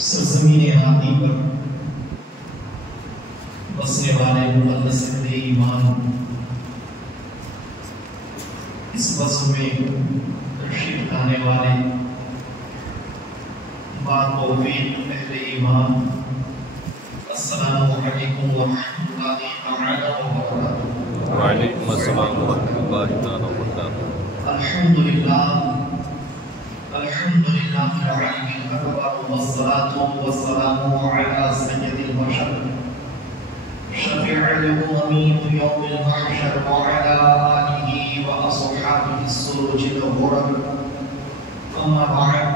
سرزمین ہادی پر بسنے والے مقدس اہل ایمان اس بس میں تشریف لانے والے باتوفیق اہل ایمان، السلام علیکم ورحمۃ اللہ تعالی وبرکاتہ۔ وعلیکم السلام ورحمۃ اللہ تعالی وبرکاتہ۔ الحمدللہ رب العالمین والصلاة والسلام علی سید البشر شفیع الامم یوم المحشر وعلی آلہ واصحابہ السرج الغرر، اما بعد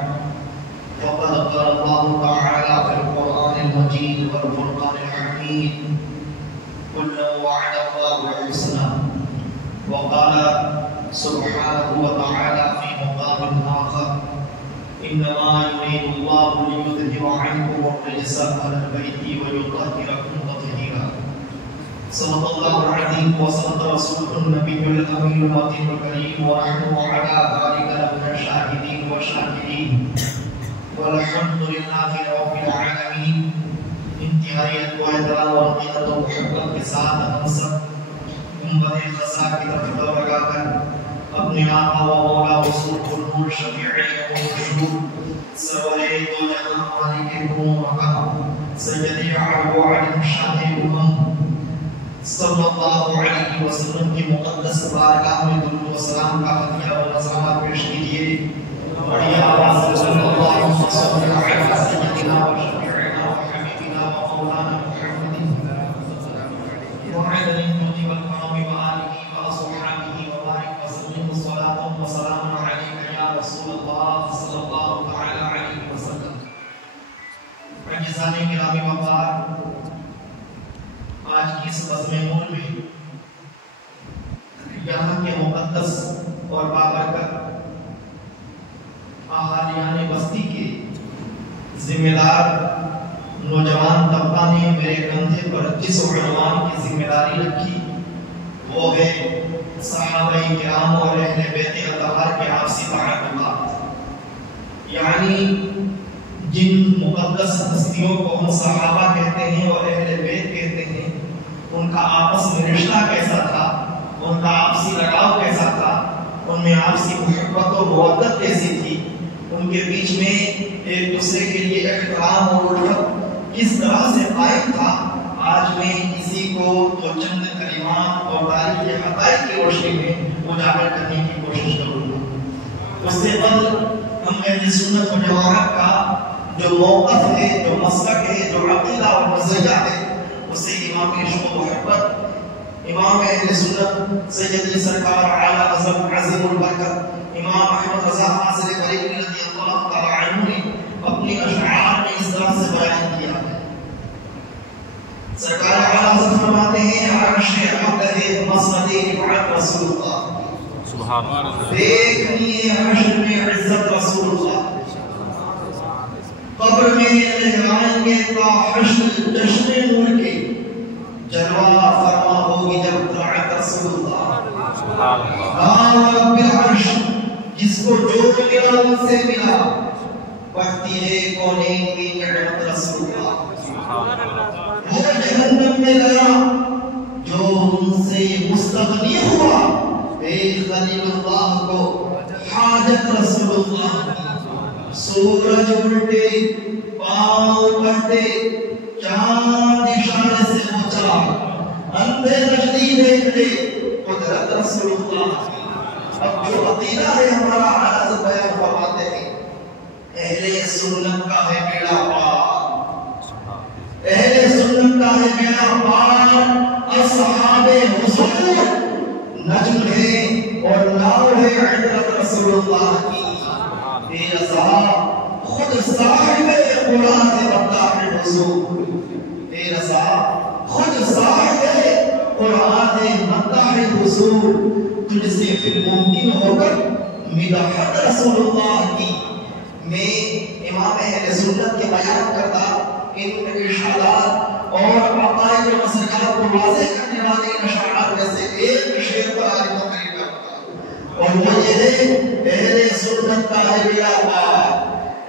فقد قال اللہ تعالی فی القرآن المجید والفرقان الحمید كلا وعد الله الحسنى، وقال سبحانه وتعالى في مقام آخر إنما يريد الله ليذهب عنكم الرجس أهل البيت ويطهركم تطهيرا، صدق الله العظيم وصدق رسوله النبي الأمين المتين الكريم، ونحن على ذلك لمن الشاهدين والشاكرين، والحمد لله رب العالمين۔ انتہائیت و احترام اور عقیدت و محبت کے ساتھ ہم سب گنبد خزا کی طرف دور لگا کر اپنے آقا و مولا رسول النور شفیع یوم الحشور سرور دو جہاں مالک الامم مقام سید عرب عالم شاہ امم صلی اللہ علیہ وسلم کی مقدس بارگاہ میں درود و سلام کا ہدیہ و نذرانہ پیش کیجیے۔ بڑی آواز سے اللہم صلی علی سیدنا و شفیعنا و حبیبنا و مولانا محمد وعلى الجود والكرم وآله وأصحابه وبارك وسلم الصلاة والسلام عليك يا رسول الله صلى الله تعالى عليه وسلم۔ عزیزان گرامی وقار، آج کی اس بزم میں یہاں کے مقدس اور بابرکت اہالیان بستی کے ذمہ دار نوجوان طبقہ نے میرے کندھے پر جس عنوان کی ذمہ داری رکھی وہ ہے صحابہ کرام اور اہل بیت اطہار کے آپسی تعلقات، یعنی جن مقدس ہستیوں کو ہم صحابہ کہتے ہیں اور اہل بیت کہتے ہیں، ان کا آپس میں رشتہ کیسا تھا، ان کا آپسی لگاؤ کیسا تھا، ان میں آپسی محبت و مودت کیسی تھی، ان کے بیچ میں ایک دوسرے کے لیے احترام اور الفت کس طرح سے قائم تھا۔ آج میں اسی کو تو چند کلمات اور تاریخی حقائق کی روشنی میں اجاگر کرنے کی کوشش کروں گا۔ اس سے قبل ہم اہل سنت و جماعت کا جو موقف ہے، جو مسلک ہے، جو عقیدہ اور نظریہ ہے، اسے امام عشق و محبت امام اہل سنت سیدی سرکار اعلیٰ حضرت عظیم البرکت امام احمد رضا فاضل بریلوی رضی اللہ تعالی عنہ نے اپنی اشعار میں اس طرح سے بیان کیا ہے۔ سرکار اعلیٰ حضرت فرماتے ہیں عرش عقد مسند رفعت رسول اللہ، سبحان اللہ، دیکھنی عرش میں عزت رسول اللہ، قبر میں لہرائیں گے تا حشر جشن نور کے، جلوہ فرما ہوگی جب طلعت رسول اللہ، سبحان اللہ، نام رب العرش جس کو جو ملا ان سے ملا، پڑھتی ہے کونین کی نعمت رسول اللہ، وہ جہنم میں گیا جو ان سے مستغنی ہوا، اے خلیل اللہ کو حاجت رسول اللہ، سورج الٹے پاؤں پڑتے چاند اشارے سے وہ چلا، اندھے نشتی دیکھ لے قدرت رسول اللہ۔ اب جو عقیدہ ہے ہمارا حضرت بیان فرماتے ہیں، اہل سنت کا ہے بیڑا پار، اہل سنت کا ہے بیڑا پار، اصحاب حضور نجم ہے اور ناؤ ہے عطرت رسول اللہ کی، بے رضا خود صاحب قرآن ہے مداح حضور، بے رضا خود صاحب قرآن ہے مداح حضور، تجھ سے پھر ممکن ہو کر مدحت رسول اللہ کی۔ میں امام اہل سنت کے بیان کرتا ان ارشادات اور عقائد و مسائل کو واضح کرنے والے اشعار میں سے ایک شعر پر آج تقریر کرتا، اور وہ یہ ہے اہل سنت کا ہے بیڑا پار،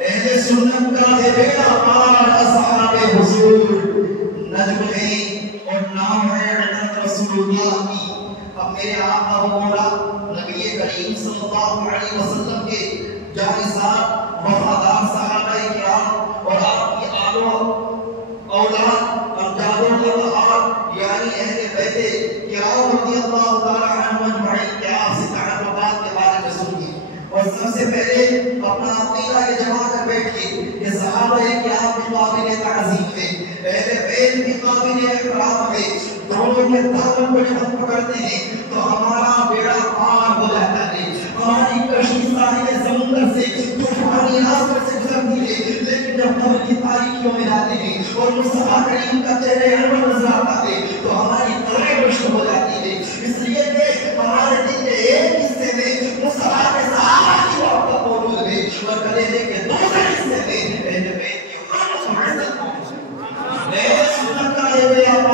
اہل سنت کا ہے بیڑا پار، حضور نجم ہے اور نام ہے حضرت رسول اللہ کی. اب میرے آقا و مولا نبی کریم صلی اللہ علیہ وسلم کے جانثار وفادار صحابہ کرام اور آپ کی آل و اولاد امجاد و اطہار یعنی اہل بیت کرام رضی اللہ تعالی عنہم اجمعین کے آپ سے تعلقات کے بارے میں سنیے. اور سب سے پہلے اپنا عقیدہ جمع کر بیٹھیے کہ صحابہ کرام کے قابل تعظیم ہے، اہل بیت کے قابل احترام ہے. دونوں کے تعلق کو جب ہم پکڑتے ہیں تو ہمارا بیڑا پار ہو جاتا ہے. ہماری کشتی ساحل سمندر سے طوفانی راستوں سے گزرتی ہے، لیکن جب قبر کی تاریکیوں میں جاتے ہیں اور مصطفیٰ کریم کا چہرہ انور نظر آتا ہے تو ہماری قلبیں روشن ہو جاتی ہے. اس لیے کہ ہمارے دل کے ایک حصے میں مصطفیٰ کے صحابہ کی محبت موجود ہے اور کلیجے کے دوسرے حصے میں اہل بیت کی محبت موجود ہے. اے سنت کا یہ بیان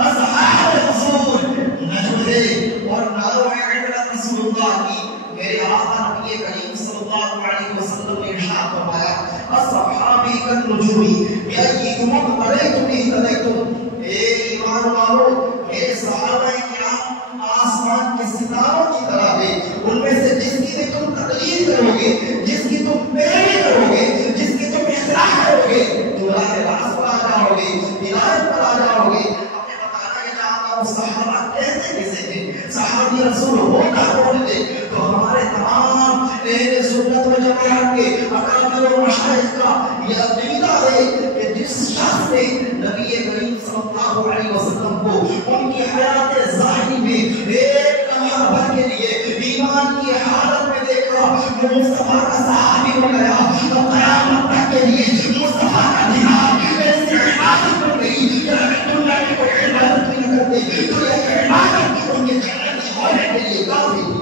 اصحاب رسول نجم ہے اور نام ہے حضرت رسول اللہ کی. میرے آقا نبی کریم صلی اللہ علیہ وسلم نے ارشاد فرمایا اصحابی کالنجومی بیایکم اقتدیتم اهتدیتم. اے ایمان والو میرے صحابہ کرام آسمان کے ستاروں کی طرح ہے. ان میں سے جس کی تم تقلید کرو گے، جس کی تم پیروی کرو گے، جس کی تم احترام کرو گے تو راہ راست پر آ جاؤ گے، ہدایت پر آ جاؤ گے. ہمیں بتانا ہے کہ آپ صحابہ کیسے کیسے تھے، صحابی رسول ہونا کون تھے. تو ہمارے تمام اہل سنت و جماعت کے اکابر و مشائخ کا یہ عقیدہ ہے کہ جس شخص نے نبی کریم صلی اللہ علیہ وسلم کو ان کی حیات ظاہری میں ایک لمحہ بھر کے لیے ایمان کی حالت میں دیکھا، وہ مصطفیٰ کا صحابی بن گیا. تو قیامت تک کے لیے مصطفیٰ کا جہاد ایسی عبادت بن گئی کہ اگر دنیا میں کوئی عبادت نہیں کرتے تو یہ عبادت ان کے جنت ہونے کے لیے کافی تھی.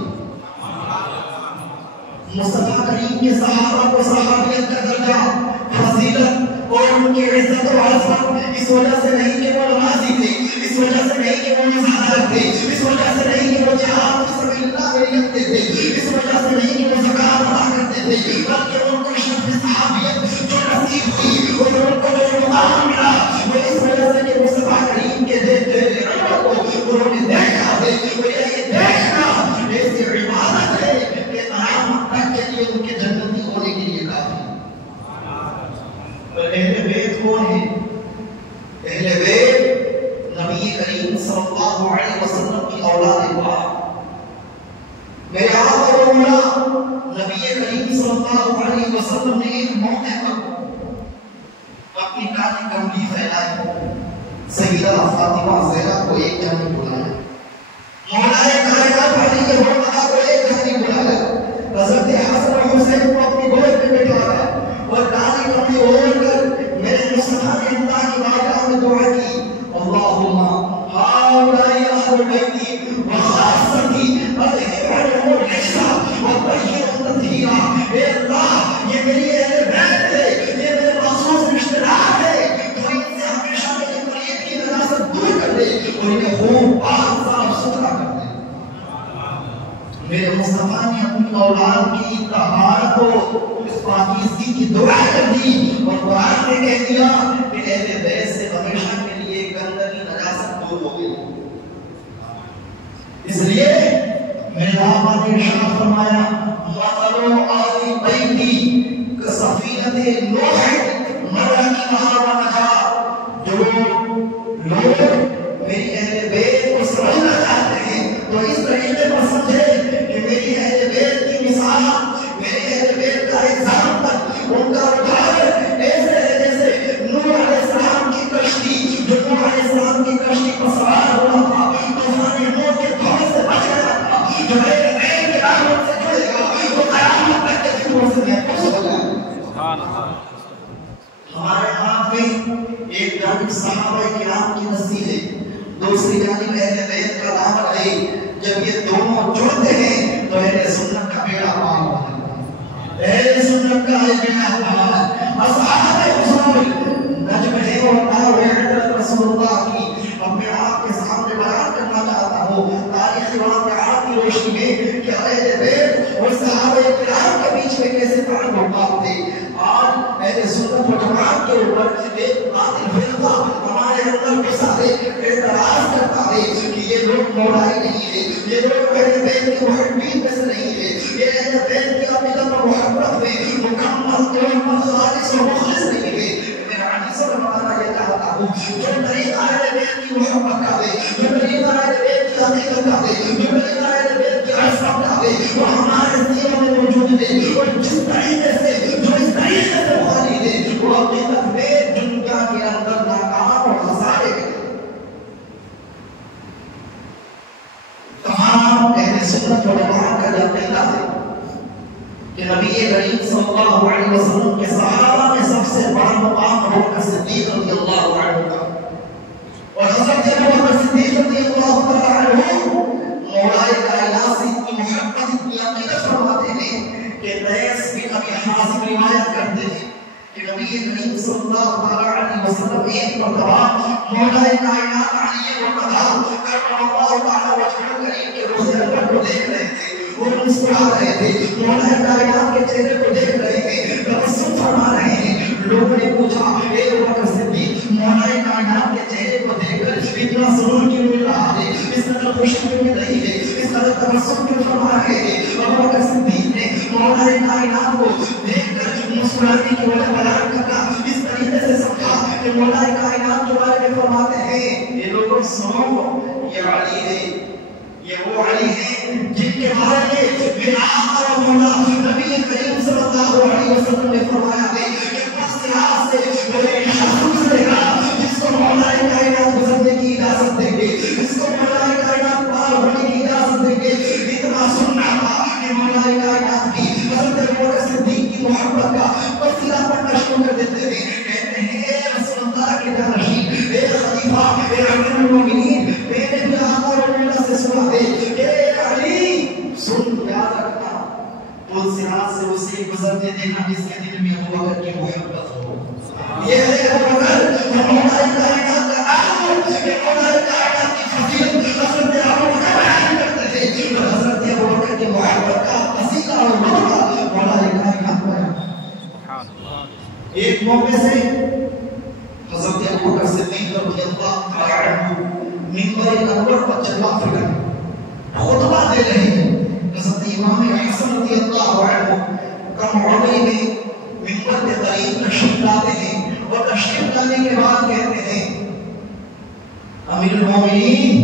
مصطفیٰ کریم کے صحابہ کو صحابیت کا درجہ، فضیلت اور ان کی عزت و عظمت اس وجہ سے نہیں کہ وہ نمازی تھے، اس وجہ سے نہیں کہ وہ روزہ تھے، اس وجہ سے نہیں کہ وہ جہاد فی سبیل اللہ میں لگتے تھے، اس وجہ سے نہیں کہ وہ زکات ادا کرتے تھے، بلکہ ان کو شرف صحابیت جو نصیب ہوئی اور ان کو جو مقام ملا وہ اس وجہ سے کہ مصطفیٰ کریم کے عمر کو انہوں نے دیکھا ہے. وہ یہ دیکھنا ایسی عبادت ہے کہ قیامت تک کے لیے ان کے جنتی ہونے کے لیے کافی. اور اہل بیت کون ہے؟ اہل بیت نبی کریم صلی اللہ علیہ وسلم کی اولاد پاک. میرے آقا و مولا نبی کریم صلی اللہ علیہ وسلم نے ایک موقع پر اپنی کالی کملی پھیلائی. سیدہ فاطمہ زہرا کو ایک جانب بلایا، مولا کائنات علی کے مرتضی کو ایک جانب بلایا، حضرت حسن و حسین کو اپنی گود میں بٹھایا اور کالی کملی اوڑھ کر میرے مصطفیٰ نے اللہ کی بارگاہ میں دعا کی اللہم ہؤلاء اہل بیتی وخاصتی اذہب عنہم الرجس وطہرہم تطہیرا. اے اللہ یہ میری اہل بیت ہے، یہ میرے مخصوص رشتہ دار ہے، تو ان سے ہمیشہ میری قریب کی نجاست دور کر دے اور انہیں خوب پاک صاف ستھرا کر دے. میرے مصطفیٰ نے اپنی اولاد کی طہارت و پاکیزگی کی دعا کر دی اور قرآن نے کہہ دیا کہ اہل بیت سے ہمیشہ کے لیے گندگی نجاست دور ہو گئی. اس لیے میرے آقا نے ارشاد فرمایا مثل آل بیتی کسفینۃ نوح مرکبھا ونجا. جو لوگ میری اہل بیت کو سمجھنا چاہتے ہیں تو اس طریقے پر سمجھے کہ میری اہل بیت کی مثال، میری اہل بیت کا ایگزامپل، ان کا ادھارن ایسے ہے جیسے نوح علیہ السلام کی کشتی. جو نوح علیہ السلام کی کشتی پر سوار ہوا تھا طوفان نوح کے دھوئے سے بچ گیا تھا. جو میرے بیت کے دامن سے جڑے گا وہ قیامت تک کے دنوں سے محفوظ ہو جائے. سبحان اللہ. ہمارے ہاتھ میں ایک جانب صحابہ کرام کی نصیب ہے، دوسری جانب اہل بیت کا دامن ہے. جب یہ دونوں جڑتے ہیں تو اہل سنت کا بیڑا پار ہوتا ہے. اہل سنت کا بیڑا پار ہے. اصحاب رسول نجم ہے اور نام ہے حضرت رسول اللہ کی. اپنے آپ کے سامنے بیان کرنا چاہتا ہوں تاریخی واقعات کی روشنی میں کہ اہل بیت اور صحابہ کرام کے بیچ میں کیسے تعلقات تھے. آج اہل سنت و جماعت کے اوپر ایک باطل فرقہ خالص اور مخلص نہیں ہے. میرا عزیز اور بتانا یہ چاہتا ہوں جو طریقہ اہل بیت کی محبت کا ہے، جو طریقہ اہل بیت کی حقیقت کا ہے، جو طریقہ اہل بیت کی عصمت کا ہے، وہ ہمارے سینوں میں موجود ہے. اور جس طریقے سے جو اس طریقے سے خالی ہے وہ حقیقت میں دنیا کے اندر ناکام اور خسارے ہیں. تمام اہل سنت والجماعت کا یہ عقیدہ ہے کہ نبی کریم صلی اللہ علیہ وسلم کے صحابہ میں سب سے بڑا مقام ابو بکر صدیق رضی اللہ عنہ کا، اور حضرت ابو بکر صدیق رضی اللہ عنہ مولا کائنات سے اتنی محبت اتنی عقیدت فرماتے ہیں کہ قیس بن ابی حازم روایت کرتے ہیں کہ نبی کریم صلی اللہ علیہ وسلم ایک مرتبہ مولا کائنات علی مرتضی کرم اللہ تعالی وجہہ کریم کے روز اکبر کو دیکھ رہے تھے، وہ مسکرا رہے تھے، مولا کائنات کے چہرے کو دیکھ رہے تھے، تبسم فرما رہے ہیں. لوگوں نے پوچھا اے ابو بکر صدیق مولا کائنات کے چہرے کو دیکھ کر اتنا سرور کیوں مل رہا ہے، اس قدر خوشی کیوں مل رہی ہے، اس قدر تبسم کیوں فرما رہے ہیں؟ ابو بکر صدیق نے مولا کائنات کو دیکھ کر مسکرانے کی وجہ بیان کرنا اس طریقے سے سمجھا کہ مولا کائنات کے بارے میں فرماتے ہیں یہ لوگوں سنو، یہ علی ہے، یہ وہ علی ہے جن کے بارے میں میرا آقا و مولا نبی کریم صلی اللہ علیہ وسلم نے فرمایا ہے کہ پس راہ سے میرے شخص سے جس کو مولا کائنات گزرنے کی اجازت دیں گے، جس کو مولا کائنات پار ہونے کی اجازت دیں گے. اتنا سننا تھا کہ مولا کائنات کی حضرت ابو بکر صدیق کی محبت کا وسیلہ پڑھنا شروع کر دیتے ہیں. کہتے ہیں اے رسول اللہ کے جانشین، اے خلیفہ، اے امیر المومنین، میں نے بھی آقا و مولا سے سنا ہے اے علی سن یاد رکھنا پل صراط سے اسے گزرتے دیکھنا جس کے دل میں ابو بکر کی محبت ہو. یہ ہے ابو بکر مولا کائنات کا آخر کہ مولا کائنات کی فضیلت حضرت ابو بکر بیان کرتے ہیں، حضرت ابو بکر کی محبت کا وسیلہ اور موقع مولا کائنات بیان. ایک موقع سے حضرت ابو بکر صدیق رضی اللہ تعالی عنہ منبر انور پر چلا پھرا خطبہ دے رہے ہیں. حضرت امام حسن رضی اللہ عنہ کا معاملے میں منبر کے قریب تشریف لاتے ہیں اور تشریف لانے کے بعد کہتے ہیں امیر المومنین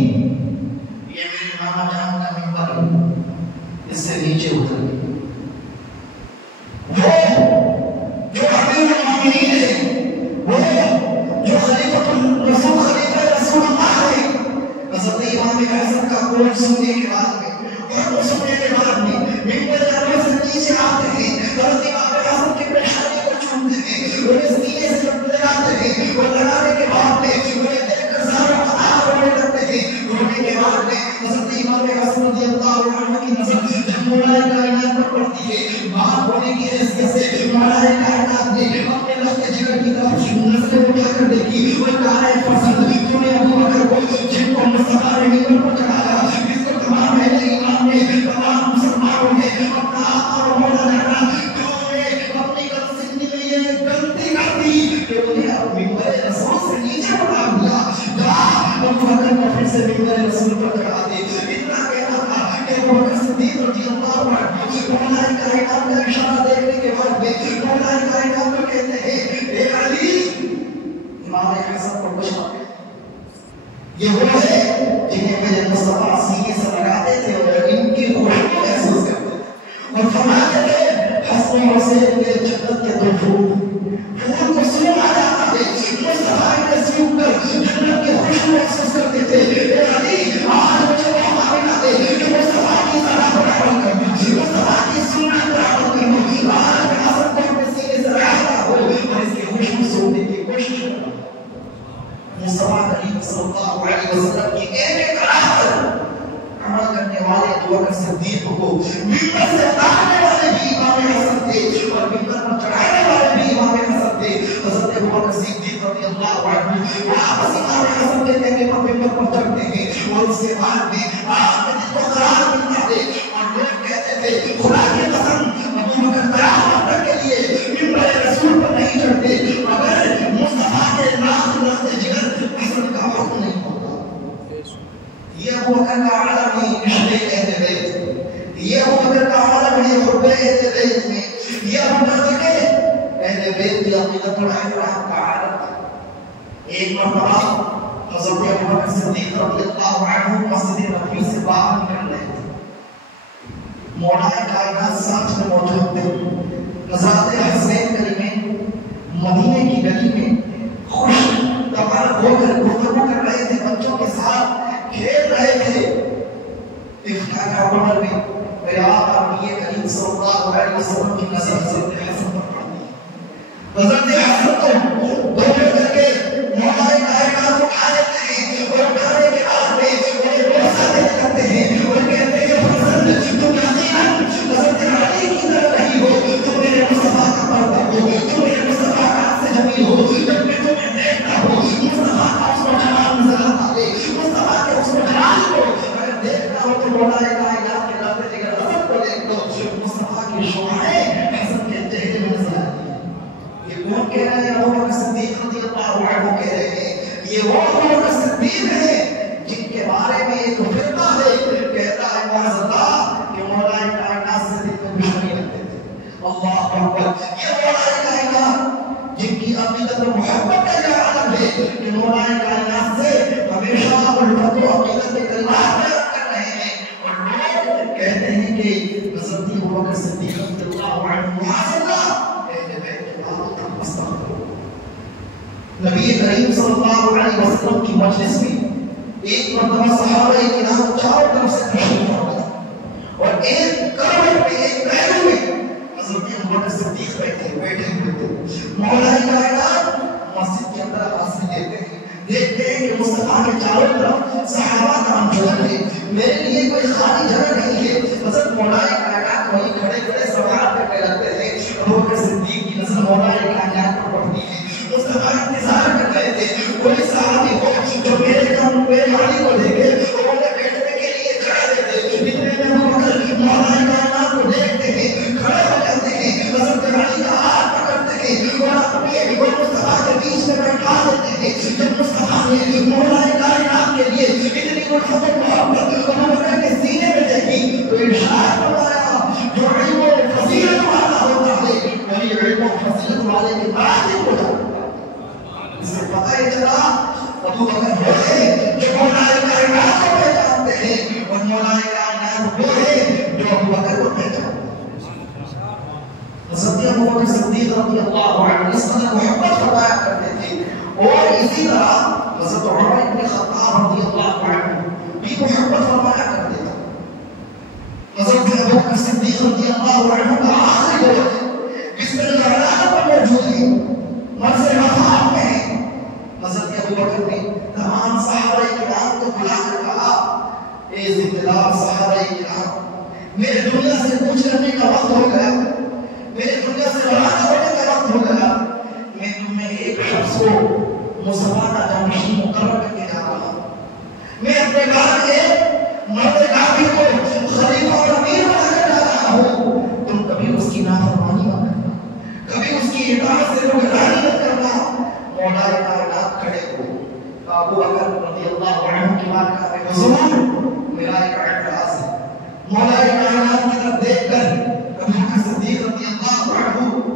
یہ میرے ماما جان کا منبر ہے، اس سے نیچے اتر جو امیر المومنین ہے، وہ جو خلیفۃ الرسول خلیفہ رسول اللہ ہے. حضرت امام حسن کا قول سننے کے بعد میں اور سننے کے بعد میں منبر انور سے نیچے آتے ہیں، حضرت امام حسن کی پیشانی کو چومتے ہیں، انہیں سینے سے لگاتے ہیں اور لگانے کے بعد میں انہیں دیکھ کر سارا پتہ رونے لگتے ہیں. رونے کے بعد میں حضرت امام حسن رضی اللہ عنہ کی نظر جب مولا کائنات پر پڑتی ہے، باپ ہونے کی حیثیت سے مولا کائنات نے اپنے لفظ جگر کی طرف نظریں اٹھا کر دیکھی اور کہا ہے فرزند تو نے ابو بکر کو جن کو مصطفیٰ نے منبر پر چڑھایا، جس کو تمام اہل ایمان نے تمام مسلمانوں نے اپنا آقا اور مولا جانا، تو نے اپنی زندگی میں یہ غلطی کر دی کہ انہیں منبر رسول سے نیچے اٹھا دیا. جا ابو بکر کو پھر سے منبر رسول پر چڑھا دے. اتنا کہنا تھا کہ ابو بکر صدیق رضی اللہ عنہ مولا کائنات کا اشارہ دیکھنے کے بعد میں مولا کائنات کو کہتے ہیں اے علی امام حسن کو بشارت یہ وہ ہے جنہیں میرے مصطفیٰ سینے سے لگاتے تھے اور ان کی خوشبو محسوس کرتے تھے اور فرماتے تھے حسن و حسین کے جنت کے دو پھول کو سنو آ جاتا ہے. مصطفیٰ نے سیوں کر جنت کی خوشبو محسوس کرتے تھے. اے علی آج مجھے موقع ملا دے کہ مصطفیٰ کی طرح برابر کروں، مصطفیٰ کی سنت برابر کروں. آج میں حسن کو اپنے سینے سے لگاتا ہوں اور اس کی خوشبو سننے کی کوشش کرتا ہوں. مصطفیٰ کریم صلی اللہ علیہ وسلم کی ایک علامت عمل کرنے والے ابو بکر صدیق کو منبر سے اتارنے والے بھی امام حسن تھے اور منبر پر چڑھانے والے بھی امام حسن تھے. حضرت ابو بکر صدیق رضی اللہ عنہ واپس امام حسن کے کہنے پر منبر پر چڑھتے ہیں اور اس کے بعد میں آپ نے جن کو قرار ملتا ہے اور لوگ کہتے تھے خدا کی قسم ابو بکر قیامت کے لیے منبر رسول پر نہیں چڑھتے مگر مصطفیٰ کے ناز رکھتے جگر حسن کا حکم نہیں ہوتا. یہ ابو بکر کا عالم ہی عشق اہل بیت، یہ ابو بکر کا عالم ہی حب اہل بیت میں، یہ ابو بکر کے بیت کی عقیدت احترام کا عالم. ایک مرتبہ حضرت ابوبکر صدیق رضی اللہ عنہ مسجد نبوی سے باہر نکل رہے تھے. مولا کائنات ساتھ میں موجود تھے. حضرت حسین گلی میں مدینے کی گلی میں خوش تبارک ہو کر گفتگو کر رہے تھے, بچوں کے ساتھ کھیل رہے تھے. افتخار عمر میں میرے آقا نبی کریم صلی اللہ علیہ وسلم کی نظر حضرت حسن پر پڑتی. حضرت حسن کو دونوں کر کے مولا کائنات اٹھا لیتے ہیں اور اٹھانے کے بعد میں انہیں بوسہ دیتے کرتے ہیں اور کہتے ہیں کہ حسن تم یقیناً حضرت علی کی طرح نہیں ہو, تم میرے مصطفیٰ کا پردہ ہو, تم میرے مصطفیٰ کا سے جمیل ہو. جب میں تمہیں دیکھتا ہوں مصطفیٰ کا اس کو جمال نظر آتا ہے, مصطفیٰ کے اس کو جمال کو اگر دیکھتا ہوں تو مولا کائنات کے رب جگر حسن کو دیکھ لو, مصطفیٰ کی شعائیں حسن کے چہرے میں نظر آتی ہیں. یہ کون کہہ رہے ہیں؟ ابوبکر صدیق رضی اللہ عنہ کہہ رہے ہیں. یہ وہ ابوبکر صدیق ہیں جن کے بارے میں ایک فرقہ ہے کہتا ہے معاذ اللہ کہ مولا کائنات سے دل میں دشمنی رکھتے تھے. اللہ اکبر. یہ مولا کائنات جن کی عقیدت و محبت کا یہ عالم ہے کہ مولا کائنات سے ہمیشہ الفت و عقیدت کے کلمات بیان کر رہے ہیں اور لوگ کہتے ہیں کہ حضرت ابوبکر صدیق رضی اللہ عنہ معاذ اللہ اہل بیت کے بات کا مستقبل. نبی کریم صلی اللہ علیہ وسلم کی مجلس میں ایک مرتبہ صحابہ کرام چاروں طرف سے تشریف فرما اور ایک کروٹ میں ایک پہلو میں حضرت ابوبکر صدیق بیٹھے ہوئے تھے. مولا کائنات مسجد کے اندر آواز دیتے ہیں, دیکھتے ہیں کہ مصطفیٰ کے چاروں طرف صحابہ کا انجمن ہے, میرے لیے کوئی خالی جگہ نہیں ہے. حضرت مولا کائنات وہیں کھڑے کھڑے سوال کرتے رہتے ہیں. ابوبکر صدیق کی نظر مولا کائنات پر پڑتی ہے. مصطفیٰ انتظار کر رہے تھے کوئی صحابی ہو جو میرے علی کو دیکھے اور انہیں بیٹھنے کے لیے کھڑا دیتے. اتنے میں ابوبکر مولا کائنات کو دیکھتے ہیں, کھڑے ہو جاتے ہیں, حضرت علی کا ہاتھ پکڑتے ہیں اور اپنے مصطفیٰ کے بیچ میں بیٹھا دیتے ہیں. جب مصطفیٰ نے مولا کائنات کے لیے اتنی الفت و محبت ابوبکر کے سینے میں دیکھی تو ارشاد فرمایا جو علم و فضیلت والا ہوتا ہے وہی علم و فضیلت والے کے مراتب ہو جاتا ہے. اس سے پتہ ہی چلا ابوبکر وہ ہے جو مولا کائنات کو پہچانتے ہیں اور مولا کائنات وہ ہے جو ابوبکر کو پہچانتے ہیں. حضرت ابوبکر صدیق رضی اللہ عنہ اس قدر محبت فرمایا کرتے تھے اور اسی طرح حضرت عمر بن خطاب رضی اللہ عنہ بھی محبت فرمایا کرتے تھے. حضرت ابوبکر صدیق رضی اللہ عنہ کا آخری دور بسم اللہ پر موجود ہے, مرض وفات میں ہے. حضرت ابوبکر نے تمام صحابہ کرام کو بلا کر کہا اے ذمہ دار صحابہ کرام, میرے دنیا سے کچھ کرنے کا وقت ہو گیا, میرے دنیا سے روانہ ہونے کا وقت ہو گیا. میں تم میں ایک شخص کو مصطفیٰ کا جانشین مقرر کر کے جا رہا ہوں. میں اپنے گھر کے مرد کافر کو خلیفہ اور امیر بنا کر جا رہا ہوں. تم کبھی اس کی نافرمانی مت کرنا, کبھی اس کی اطاعت سے روگردانی مت کرنا. مولا کائنات کھڑے ہو. ابوبکر رضی اللہ عنہ کی بات کر رہے حضور میرا ایک اعتراض ہے. مولا کائنات کی طرف دیکھ کر ابوبکر صدیق رضی اللہ عنہ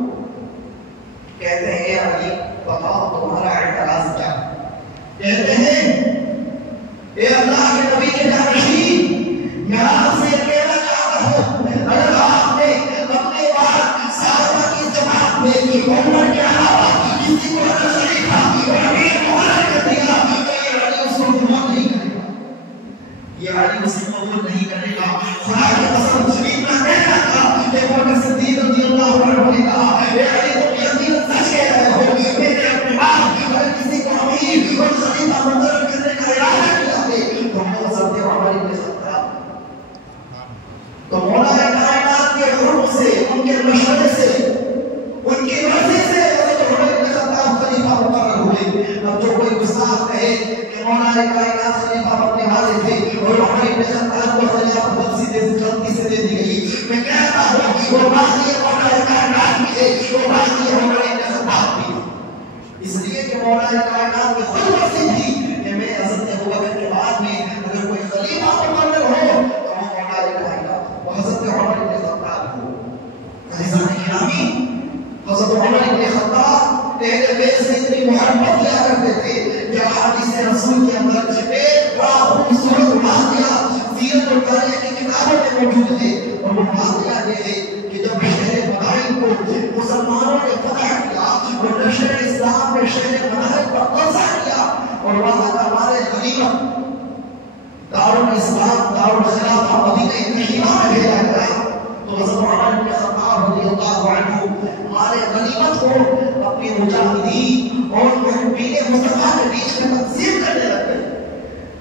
کہتے ہیں اے علی بتاؤ تمہارا اعتراض کیا؟ کہتے ہیں اے اللہ کے نبی کے جانشین میں آپ سے کہنا چاہتا ہوں اگر آپ نے اپنے بعد صحابہ کی جماعت میں عمر کے علاوہ کسی کو خلیفہ اور امیر مقرر کر دیا تو یہ علی اس کو قبول نہیں کرے گا, یہ علی اس کو قبول نہیں کرے گا. خدا کی قسم شریف میں کہنا تھا کہ ابوبکر صدیق رضی اللہ عنہ نے کہا اے علی تم یقیناً سچ کہہ رہے ہو, میرے اپنے بعد اگر کسی کو امیر اور خلیفہ مقرر کرنے کا ارادہ کیا ہے تو حضرت عمر بن خطاب. تو مولا کائنات کے حکم سے, ان کے مشورے سے, ان کی مرضی سے حضرت عمر بن خطاب خلیفہ مقرر ہوئے. اب جو کوئی گستاخ کہے کہ مولا کائنات خلیفہ بننے والے تھے اور عمر بن خطاب کو خلافت سیدھے غلطی سے دے دی گئی, میں کہتا ہوں وہ بات یہ مولا کائنات بھی ہے, وہ بات یہ عمر بن خطاب بھی ہے. اس لیے کہ مولا کائنات کی خود مرضی تھی کہ میں حضرت ابوبکر کے بعد میں اگر کوئی خلیفہ مقرر ہو تو وہ مولا کائنات وہ حضرت عمر بن خطاب ہو. عزیزان گرامی, حضرت عمر بن خطاب اہل بیت سے اتنی محبت کیا کرتے تھے کہ حدیث رسول کے اندر ایک بڑا خوبصورت واقعہ سیرت اور تاریخ کی کتابوں میں موجود ہے، اور وہ واقعہ یہ ہے کہ جب شہر مدائن کو مسلمانوں نے فتح کیا اور نشر اسلام میں شہر مدائن پر قبضہ کیا اور وہاں کا ہمارے غنیمت دارالاسلام دارالخلافہ مدینہ طیبہ میں بھیجا گیا تو حضرت عمر بن خطاب رضی اللہ عنہ ہمارے غنیمت کو اپنے مجاہدین اور محبین مصطفیٰ کے بیچ میں تقسیم کرنے لگے۔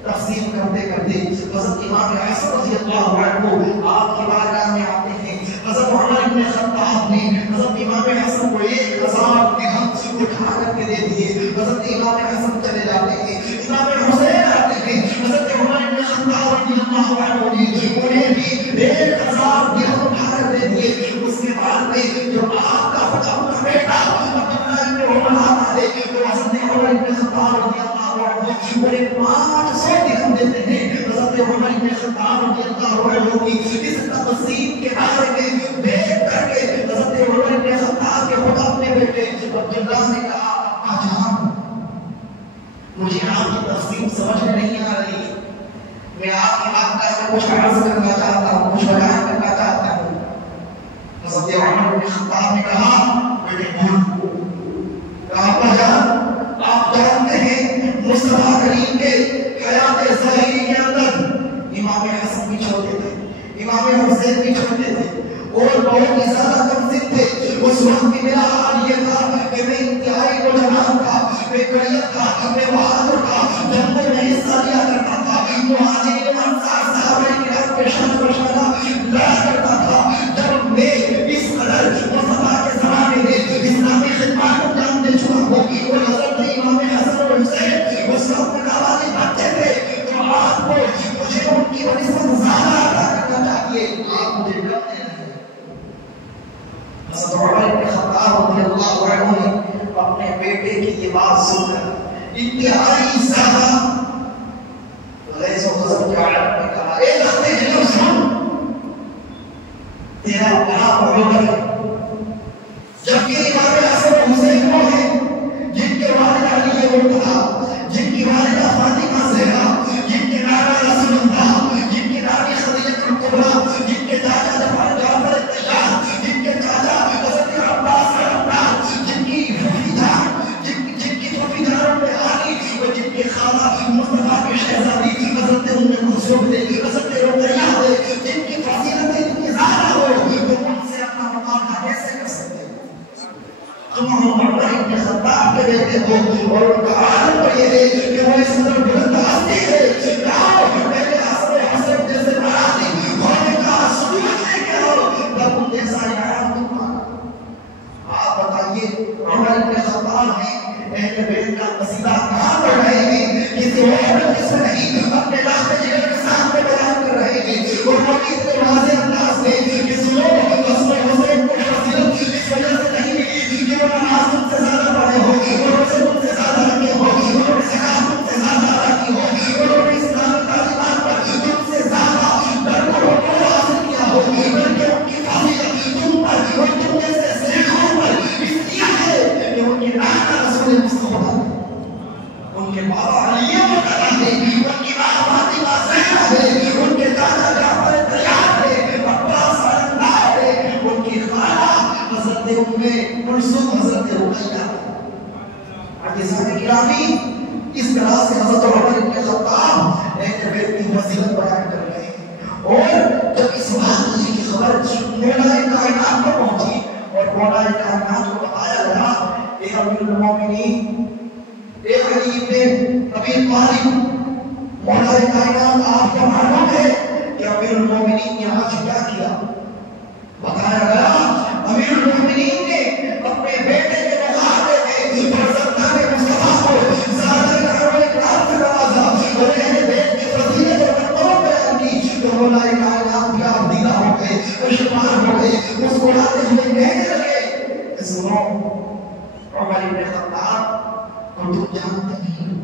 تقسیم کرتے کرتے حضرت امام حسن رضی اللہ عنہ آپ کی بارگاہ میں آتے ہیں۔ حضرت عمر بن خطاب نے حضرت امام حسن کو 1000 درہم اٹھا کر کے دے دیے۔ حضرت امام حسن چلے جاتے ہیں، امام حسین آتے ہیں، حضرت عمر بن خطاب رضی اللہ عنہ نے انہیں بھی 1000 درہم اٹھا کر دے دیے۔ اس کے بعد میں جو آپ کا اپنا بیٹا عبداللہ بن عمر آتے ہیں تو حضرت عمر بن خطاب رضی اللہ عنہ انہیں 500 درہم دیتے ہیں۔ حضرت عمر بن خطاب رضی اللہ عنہ کی اس تقسیم کے بارے میں دیکھ کر کے حضرت عمر بن خطاب کے خود اپنے بیٹے عبداللہ نے کہا ابا جان مجھے آپ کی تقسیم سمجھ میں نہیں آ رہی، میں آپ کی بات کا کچھ عرض کرنا چاہتا ہوں، کچھ بیان کرنا چاہتا ہوں۔ حضرت عمر بن خطاب نے کہا بیٹے بول، کہا ابا جان آپ جانتے ہیں مصطفیٰ کریم کے حیات ظاہری کے اندر امام حسن بھی چھوٹے تھے، امام حسین بھی چھوٹے تھے اور بہت ہی زیادہ کمزور تھے۔ اس وقت بھی میرا حال یہ تھا کہ میں انتہائی نوجوان تھا، میں قریب تھا، میں بہادر تھا، جنگوں میں حصہ لیا کرتا تھا، مہاجرین و انصار صحابہ کرام کے شان بشانہ لڑا کرتا تھا۔ جب میں اس قدر مصطفیٰ کے زمانے میں اسلامی خدمات کو انجام دے چکا ہوں اور حضرت امام حسن اور حسین اس وقت نوجوان بچے تھے تو آپ کو مجھے ان کی نسبت زیادہ ادا کرنا چاہیے، آپ مجھے کہتے ہیں۔ حضرت عمر بن خطاب رضی اللہ عنہ نے اپنے بیٹے کی یہ بات سن کر انتہائی زیادہ غیظ و غضب کے عالم میں کہا اے لختے جنو سن، تیرا باپ عمر ہے جبکہ امام حسن و حسین وہ ہیں جن کے والد علی مرتضیٰ، جن کی والدہ فاطمہ زہرا، جن کے نانا رسول اللہ، جن کی نانی خدیجہ الکبریٰ، جن کے چاچا جعفر الطیار، جن کے چاچا حضرت عباس عباس، جن کی پھوپھی جان، جن کی پھوپھی جان میں آنی اور جن کے خالہ مصطفیٰ کی شہزادی حضرت ام کلثوم تھے، حضرت رقیہ تھے، جن کی فضیلتیں اتنی زیادہ ہو تو ان سے اپنا مقابلہ کیسے کر سکتے؟ تم عمر بن خطاب کے بیٹے ہو اور ان کا عالم تو یہ ہے کہ وہ اس قدر بلند ہستی ہے، جاؤ میرے حسن و حسن جیسے برادری ہونے کا ثبوت لے کے آؤ، تب ان جیسا انعام تم پانا۔ آپ بتائیے عمر بن خطاب نے اہل بیت کا قصیدہ کہاں پڑھ رہے ہیں؟ کسی اور جس میں نہیں، اپنے لخت جگر کے سامنے بیان کر رہے ہیں اور وہ اتنے واضح انداز میں کہ سنو حسن حسین کو فضیلت اس وجہ سے نہیں ملی کہ وہ نماز تم سے زیادہ پڑھے ہو اور روزے تم سے زیادہ رکھے ہو اور زکات تم سے زیادہ رکھی ہو اور اسلامی تعلیمات پر تم سے زیادہ درد و رکوع حاصل کیا ہو، بلکہ ان کی فضیلت تم پر اور تم جیسے شیخوں پر اس لیے ہے کہ ان کے نانا رسول مصطفیٰ، ان کے بابا علی مرتضیٰ ہے، ان کی ماں فاطمہ زہرا ہے، ان کے چاچا جعفر الطیار ہے، عباس علمدار ہے، ان کی خالہ حضرت ام کلثوم حضرت رقیہ۔ عزیزان گرامی، اس طرح سے حضرت عمر بن خطاب اہل بیت کی فضیلت بیان کر رہے ہیں اور جب اس واقعے کی خبر مولا کائنات کو پہنچی اور مولا کائنات کو بتایا گیا اے امیر المومنین، اے علی بن ابی طالب، مولا کائنات آپ کو معلوم ہے کہ امیر المومنین نے آج کیا کیا؟ بتایا گیا امیر المومنین نے اپنے بیٹے کے مقابلے میں فرزندان مصطفیٰ کو زیادہ کرنے کے کام سے نوازا اور اہل بیت کی فضیلت اور مرتبہ بیان کی تو مولا کائنات بھی آپ دیدہ ہو گئے، شمار ہو گئے، مسکراتے ہوئے کہنے لگے سنو عمر بن خطاب کو تم جانتے نہیں،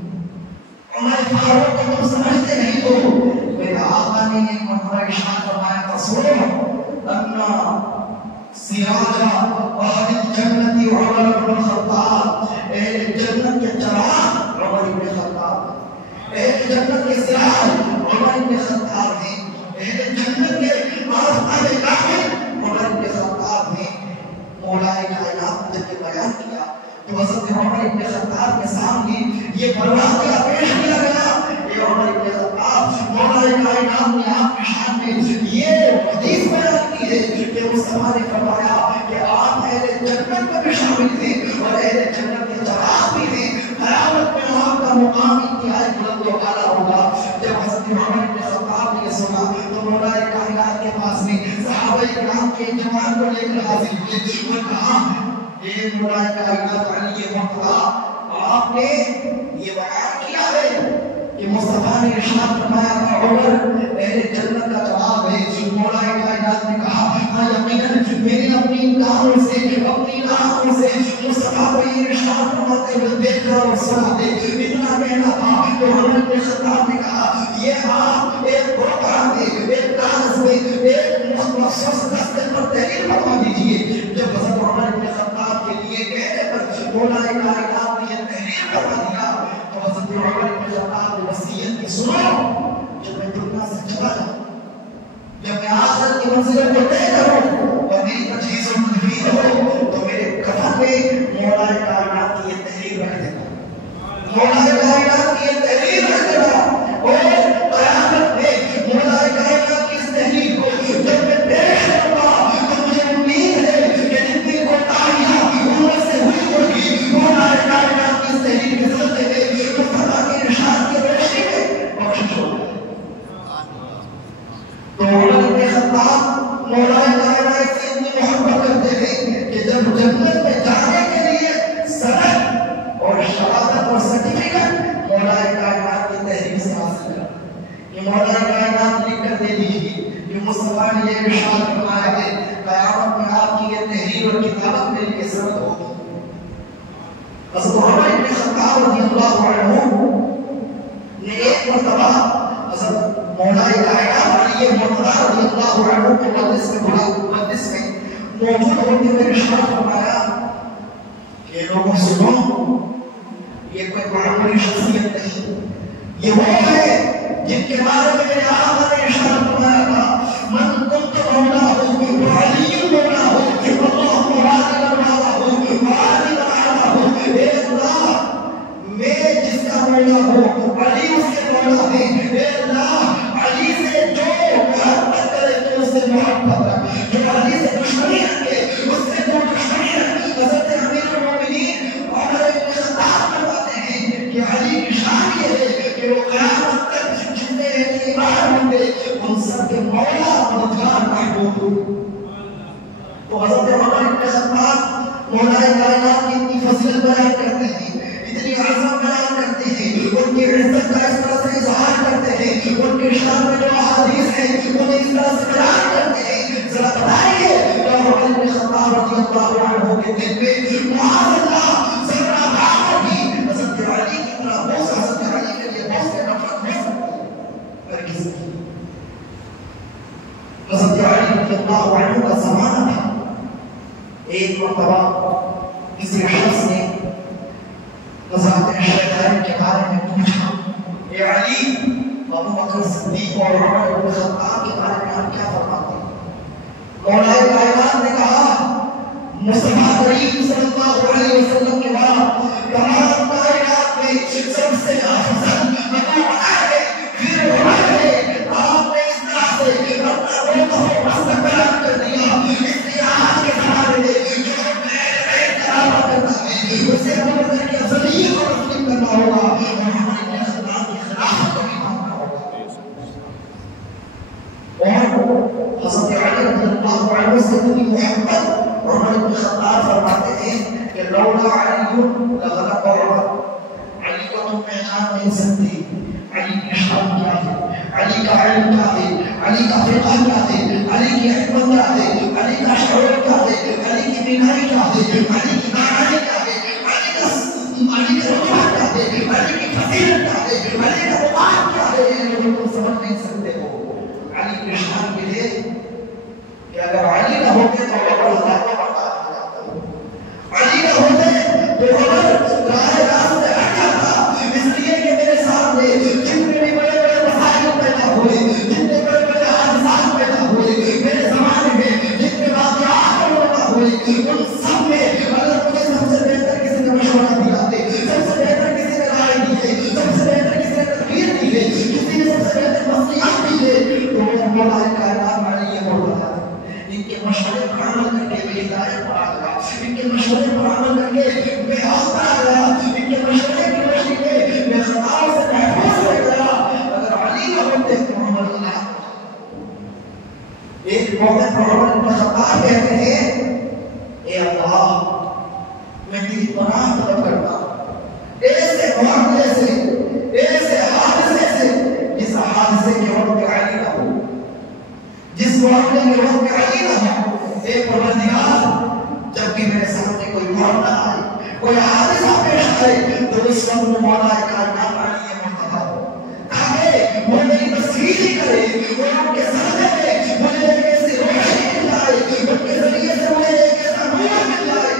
عمر فاروق کو تم سمجھتے نہیں ہو، میرا آقا نے ایک مرتبہ ارشاد فرمایا تھا سنو انا سراج اہل الجنت عمر بن الخطاب، تو حضرت عمر ابن خطاب کے سامنے یہ پروازہ پیش کیا گیا. اے عمر ابن خطاب، مولا کائنات نے آپ کی شان میں یہ حدیث بیان کی ہے کہ مصطفیٰ نے فرمایا کہ آپ اہل جنت میں بھی شامل تھے اور اہل جنت کے جواب بھی تھے. قیامت میں آپ کا مقام انتہائی بلند و اعلیٰ ہوگا. جب حضرت عمر ابن خطاب نے یہ سنا تو مولا کائنات کے پاس میں صحابہ کرام کے جوان کو لے کر حاضر ہوئے اور کہا اے مولا کائنات علی مرتضیٰ، آپ نے یہ بیان کیا ہے کہ مصطفیٰ نے ارشاد فرمایا کہ عمر اہل جنت کا جواب ہے. مولا کائنات نے کہا ہاں یقیناً میری اپنی کانوں سے اپنی آنکھوں سے مصطفیٰ کو یہ ارشاد فرماتے ہوئے دیکھ کر اور سنا دے. اتنا کہنا تھا کہ عمر بن خطاب نے کہا یہ آپ ایک پروگرام میں ایک کاغذ میں ایک مخصوص دستے پر تحریر فرما دیجیے. جب حضرت عمر بن خطاب کے لیے کہنے پر مولا کائنات نے یہ تحریر فرما دیا تو حضرت عمر بن خطاب نے وصیت کی سنو جب میں دنیا سے چلا جاؤں، جب میں آخرت کی منزلوں کو طے کروں اور میری تجہیز و تدبیر ہو تو میرے کفن میں مولا کائنات کی یہ تحریر رکھ دینا، مولا کائنات کی یہ تحریر رکھ دینا. اور قیامت میں مولا کائنات کی اس تحریر کو جب میں پیش کروں گا تو مجھے امید ہے کہ جتنی کوتاہیاں عمر سے ہوئی ہوگی مولا کائنات کی اس تحریر کے صدقے میں مصطفیٰ کے ارشاد کی روشنی میں بخشش ہوگی. تو عمر بن خطاب مولا کائنات سے اتنی محبت کرتے تھے کہ جب جنت میں جانے کے لیے سند اور شہادت اور سرٹیفکیٹ مولا کائنات کی تحریر سے حاصل کرا کہ مولا کائنات لکھ کر دے دیجیے کہ مصطفیٰ نے یہ ارشاد فرمایا ہے قیامت میں آپ کی یہ تحریر اور کتابت میرے لیے سند ہوگی. حضرت عمر بن خطاب رضی اللہ عنہ نے ایک مرتبہ حضرت مولا کائنات علی مرتضیٰ رضی اللہ عنہ کے مجلس میں موجود ہوتے ہوئے ارشاد فرمایا کہ لوگوں سنو، یہ کوئی معمولی شخصیت نہیں، یہ وہ ہے جن کے بارے میں میرے آقا نے ارشاد فرمایا تھا من کنت مولاه وعلی مولاه واللہ مراد مولاه وعلی مولاه. اے اللہ میں جس کا مولا ہوں علی اس کے مولا ہے. اے اللہ علی سے جو محبت کرے تو اس سے محبت رکھ، جو علی سے دشمنی رکھے اس سے تو دشمنی رکھ. حضرت امیر المومنین عمر بن خطاب فرماتے ہیں کہ علی کی شان یہ ہے کہ وہ قیامت تک جتنے ایمان ہوں گے ان سب کے مولا مددگار محبوب. تو حضرت عمر بن خطاب مولا کائنات کی اتنی فضیلت بیان کرتے ہیں، اتنی عظمت بیان کرتے ہیں، ان کی عزت کا اس طرح سے اظہار کرتے ہیں، ان کے شان میں جو احادیث ہیں انہیں اس طرح سے بیان کرتے ہیں. ذرا بتائیے کہ عمر بن خطاب رضی اللہ عنہ کے دل میں معاذ اللہ ذرا بھاگ بھی حضرت علی کی طرح بہت حضرت علی کے لیے بہت سے نفرت ہو سکتی ہے. حضرت علی رضی اللہ عنہ کا زمانہ تھا. ایک مرتبہ کسی شخص نے حضرت شیطان کے بارے میں پوچھا اے علی ابو بکر صدیق اور عمر بن خطاب کے بارے میں آپ کیا فرماتے ہیں؟ مولا کائنات نے کہا مصطفیٰ کریم صلی اللہ علیہ وسلم کے بعد تمام کائنات میں سب سے افضل مقام ہے پھر عمر ہے. آپ نے اس طرح سے اپنا موقف بیان کر دیا. اس لیے آج کے زمانے میں اسے بولنے کی افضلیت کو تسلیم کرنا ہوگا اور ہمارے خلاف کی خلافت کو بھی ماننا ہوگا. اور حضرت علی رضی اللہ عنہ سے اتنی محبت عمر بن خطاب فرماتے ہیں کہ لولا علی لغلب عمر. علی کو تم پہچان نہیں سکتے. علی کی شان کیا ہے، علی کا علم کیا ہے، علی کا فقہ کیا ہے، علی کی حکمت کیا ہے، علی کا شعور کیا ہے، علی کی بینائی کیا ہے، علی کی دانائی کیا ہے، علی کا رتبہ کیا ہے، علی کی فضیلت کیا ہے، علی کا مقام کیا ہے. یہ لوگ تم سمجھ نہیں سکتے ہو. علی کی شان یہ ہے کہ اگر علی نہ ہوتے تو عمر اللہ کو برباد ہو جاتا. علی نہ ہوتے تو عمر راہ راست سے ہٹ جاتا. اس لیے کہ میرے سامنے جتنے بھی بڑے بڑے مسائل پیدا ہوئے، جتنے بڑے بڑے حادثات پیدا ہوئے میرے زمانے میں، جتنے واقعات ہوئے ان سب میں اگر مجھے سب سے بہتر کسی نے آپ کہتے ہیں اے اللہ میں تیری پناہ طلب کرتا ہوں ایسے معاملے سے ایسے حادثے سے جس حادثے کے وقت علی نہ ہو جس معاملے کے وقت علی نہ ہو اے پروردگار جب بھی میرے سامنے کوئی معاملہ آئے کوئی حادثہ پیش آئے تو اس وقت مولا کائنات علی مرتبہ ہو تاکہ وہ میری تصویر ہی کرے وہ ان کے سامنے میں مجھے ایک ایسی روشنی مل جائے ان کے ذریعے سے مجھے ایک ایسا نور مل جائے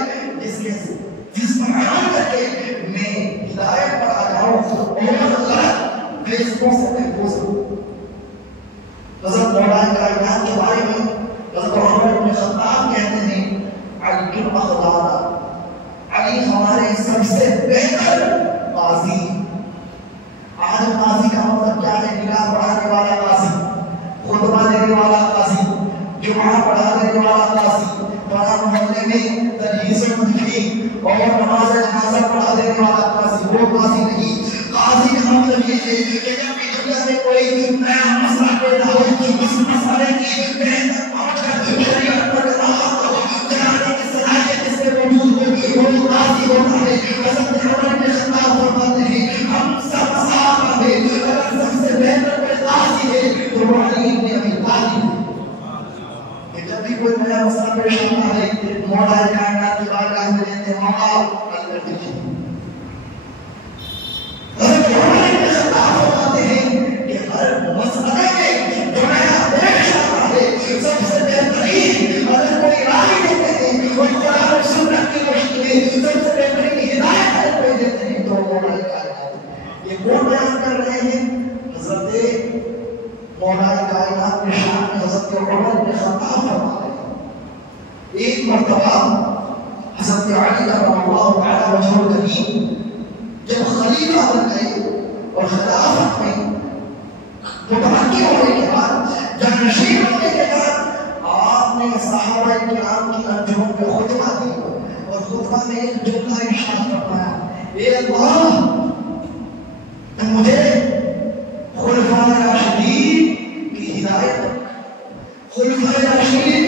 جس پر عمل کر کے میں ہدایت پر آ جاؤں اور غلط فیصلوں سے محفوظ ہوں حضرت مولا کائنات کے بارے میں حضرت عمر بن خطاب کہتے ہیں علی الاخضر علی ہمارے سب سے بہتر قاضی آج قاضی کا مطلب کیا ہے نگاہ پڑھانے والا قاضی خطبہ دینے والا قاضی جمعہ پڑھا دینے والا قاضی پڑھا محلے میں تجہیز و تدفین اور نماز جنازہ پڑھا دینے والا قاضی وہ قاضی نہیں قاضی کا مطلب یہ ہے کہ جب بھی دنیا میں کوئی نیا مسئلہ پیدا ہو اس مسئلے کی بہتر پہنچ کر شریعت پر وضاحت ہو کرانے کی صلاحیت اس میں موجود ہو وہ قاضی ہوتا ہے حضرت عمر بن خطاب فرماتے ہیں ہم سب صحابہ ہیں اگر سب سے بہتر کوئی قاضی ہے تو وہ علی بن ابی طالب ہے جب بھی کوئی نیا مسئلہ پیش آتا ہے مولا کائنات کی بارگاہ میں کہتے ہیں مولا حل کر دیجیے حضرت عمر بن خطاب فرماتے ہیں کہ ہر مسئلے میں جو نیا پیش آتا ہے سب سے بہترین اگر کوئی رائے دیتے ہیں کوئی قرآن و سنت کی روشنی میں سب سے بہترین ہدایت دے دیتے ہیں تو مولا کائنات یہ کون بیان کر رہے ہیں حضرت مولا کائنات میں شان میں حضرت عمر بن خطاب فرما رہے ہیں ایک مرتبہ حضرت علی رضی اللہ تعالی عنہ کریم جب خلیفہ بن گئے اور خلافت میں متمکن ہونے کے بعد جانشین ہونے کے بعد آپ نے صحابہ کرام کی انجمن میں خطبہ دی اور خطبہ میں ایک جملہ ارشاد فرمایا اے اللہ تو مجھے خلفائے راشدین کی ہدایت خلفائے راشدین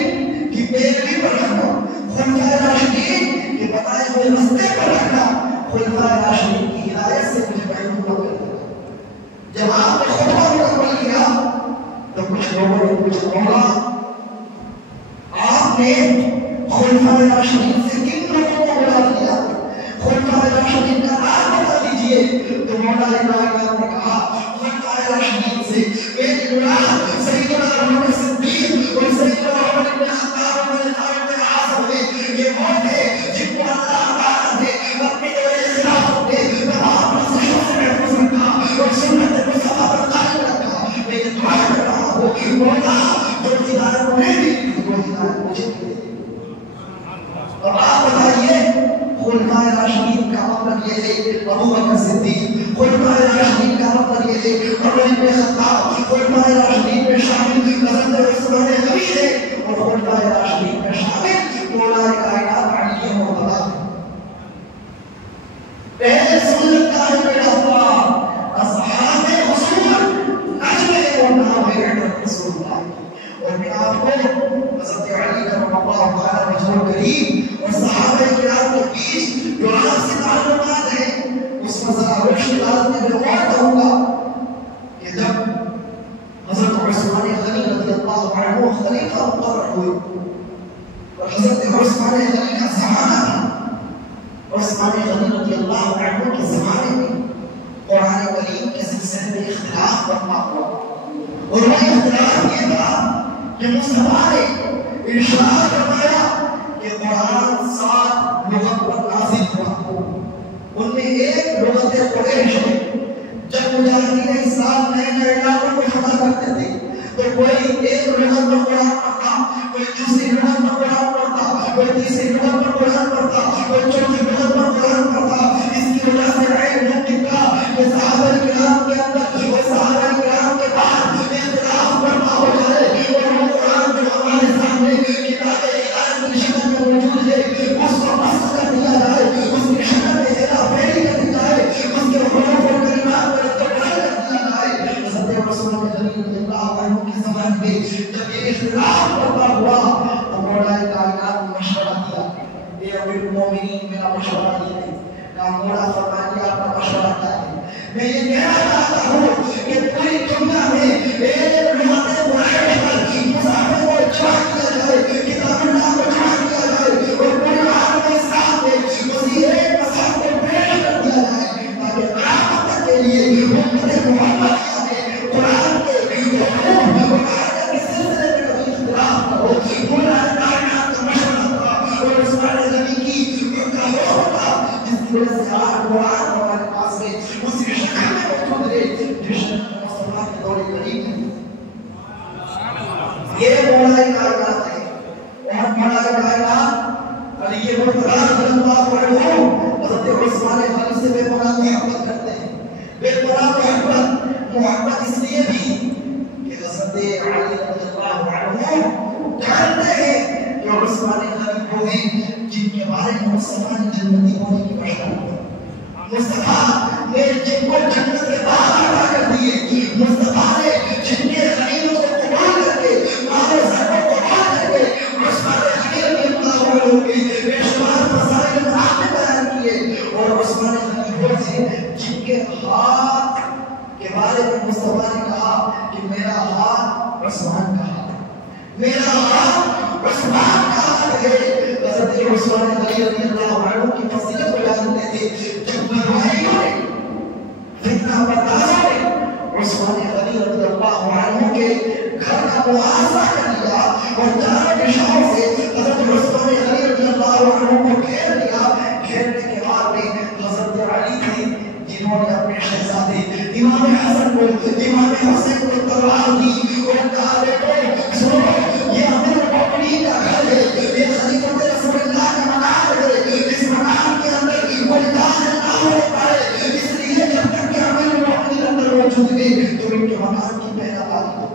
کی پیروی پر رکھنا خلفائے راشدین کے بتائے ہوئے راستے پر رکھنا خلفائے راشدین کی ہدایت سے مجھے محروم کر دیا جب آپ نے خطبہ مکمل کیا تو کچھ لوگوں نے پوچھا مولا آپ نے خلفائے راشدین سے کن لوگوں کو بلا لیا خلفائے راشدین کا نام بتا دیجئے تو مولا کائنات نے کہا خلفائے راشدین سے میری مراد سیدنا ابوبکر صدیق اور سیدنا عمر بن خطاب رضی اللہ عنہ یہ وہ تھے جن کو اللہ تعالیٰ نے اپنی خلافت میں تمام نصیحتوں سے محفوظ رکھا اور سنت مصطفیٰ پر قائم رکھا میں یہ دعا کر رہا ہوں مولا جو ہدایت انہیں دی وہ ہدایت مجھے بھی دے اور آپ بتائیے خلفائے راشدین کا مطلب یہ ہے ابوبکر صدیق خلفائے راشدین کا مطلب یہ ہے عمر بن خطاب خلفائے راشدین میں شامل حضرت عثمان غنی ہے اور خلفائے راشدین میں شامل مولا کائنات علی مرتضی پہلے سنت کا ہے میرا اللہ اصحاب رسول نجم اور نام ہے رسول اللہ اور میں آپ کو حضرت علی رضی اللہ تعالی عنہ کریم اور صحابہ کرام کے بیچ جو آپ سے تعلقات ہیں اس میں ذرا روشنی ڈالنے میں غور کروں گا کہ جب حضرت عثمان غنی رضی اللہ عنہ خلیفہ مقرر ہوئے اور حضرت عثمان غنی کا زمانہ تھا عثمان غنی رضی اللہ عنہ کے زمانے میں قرآن کریم کے سلسلے میں اختلاف برپا ہوا اور وہ اختلاف یہ تھا کہ مصطفیٰ نے ارشاد فرمایا کہ قرآن 7 لغت پر نازل ہوا ان میں ایک لغت قریش ہے جب مجاہدین اسلام نئے نئے علاقوں کو فتح کرتے تھے تو کوئی ایک لغت پر قرآن پڑھتا کوئی دوسری لغت پر قرآن پڑھتا کوئی تیسری لغت پر قرآن پڑھتا کوئی چوتھی لغت پر قرآن پڑھتا اس کی وجہ سے علم ممکن تھا کہ صحابہ کرام کے اندر اور صحابہ کرام کے باہر اختلاف برپا ہو جائے اور وہ قرآن جو ہمارے سامنے کتاب ہدایت کی شکل میں موجود ہے اس کو نسخ کر دیا جائے اس کی شکل میں ہیرا پھیری کر دی جائے اس کے حروف اور کلمات پر تبدیل کر دیا جائے حضرت رسول اللہ صلی اللہ علیہ وسلم کے زمانے میں جب یہ اختلاف برپا ہوا مولا فرمایا آپ کا مشورہ کیا ہے؟ میں یہ کہنا چاہتا ہوں کہ پوری دنیا میں ایک لمحے قرآن پر مسافر کو جمع کیا جائے، کتاب اللہ کو جمع کیا جائے اور پورے عالم کے ساتھ اسی ایک مسافر کو پیش کر دیا جائے تاکہ قیامت کے لیے امت محمد قرآن کے حکم اور قرآن کے سلسلے میں کبھی اختلاف نہ ہو۔ مولا کائنات کا مشورہ تھا اور عثمان غنی کی ان کا حکم تھا جس کی وجہ سے آج قرآن ہمارے پاس میں اسی شکل میں موجود ہے جس شکل مصطفیٰ کے دور قریب ہے۔ یہ مولا کائنات ہے اور مولا کائنات علی مرتضیٰ رضی اللہ عنہ حضرت عثمان غنی سے بے پناہ محبت کرتے ہیں، بے پناہ محبت اس لیے بھی کہ حضرت علی رضی اللہ عنہ جانتے ہیں کہ عثمان غنی وہ ہیں جن کے بارے میں مصطفیٰ نے جنتی ہونے کی بشارت دی۔ مصطفیٰ نے جن کو جنت کے باہر کھڑا کر دیے، مصطفیٰ نے جن کے غنیمتوں کو قبول کر کے مال و زر کو قبول کر کے عثمان غنی رضی اللہ عنہ کے بے شمار مسائل آپ نے بیان کیے اور عثمان غنی وہ تھے جن کے ہاتھ کے بارے میں مصطفیٰ نے کہا کہ میرا ہاتھ عثمان کا ہاتھ ہے، میرا ہاتھ عثمان کا ہاتھ ہے۔ حضرت عثمان غنی رضی اللہ عنہ کی فضیلت کو جانتے تھے۔ جب مروائیوں نے فتنہ برداروں نے عثمان غنی رضی اللہ عنہ کے گھر کا محاصرہ کر لیا اور چاروں دشاؤں سے حضرت عثمان غنی رضی اللہ عنہ کو گھیر لیا، گھیرنے کے بعد میں حضرت علی تھے جنہوں نے اپنے شہزادے امام حسن کو امام حسین کو تلوار دی اور کہا بیٹو سنو یہ امیر المومنین کا گھر ہے، یہ خلیفۃ رسول اللہ کا مقام ہے، اس مقام کے اندر کوئی داخل نہ ہو پائے، اس لیے جب تک کہ امیر المومنین اندر موجود ہیں تو ان کے مقام کی پہرہ داری کرو،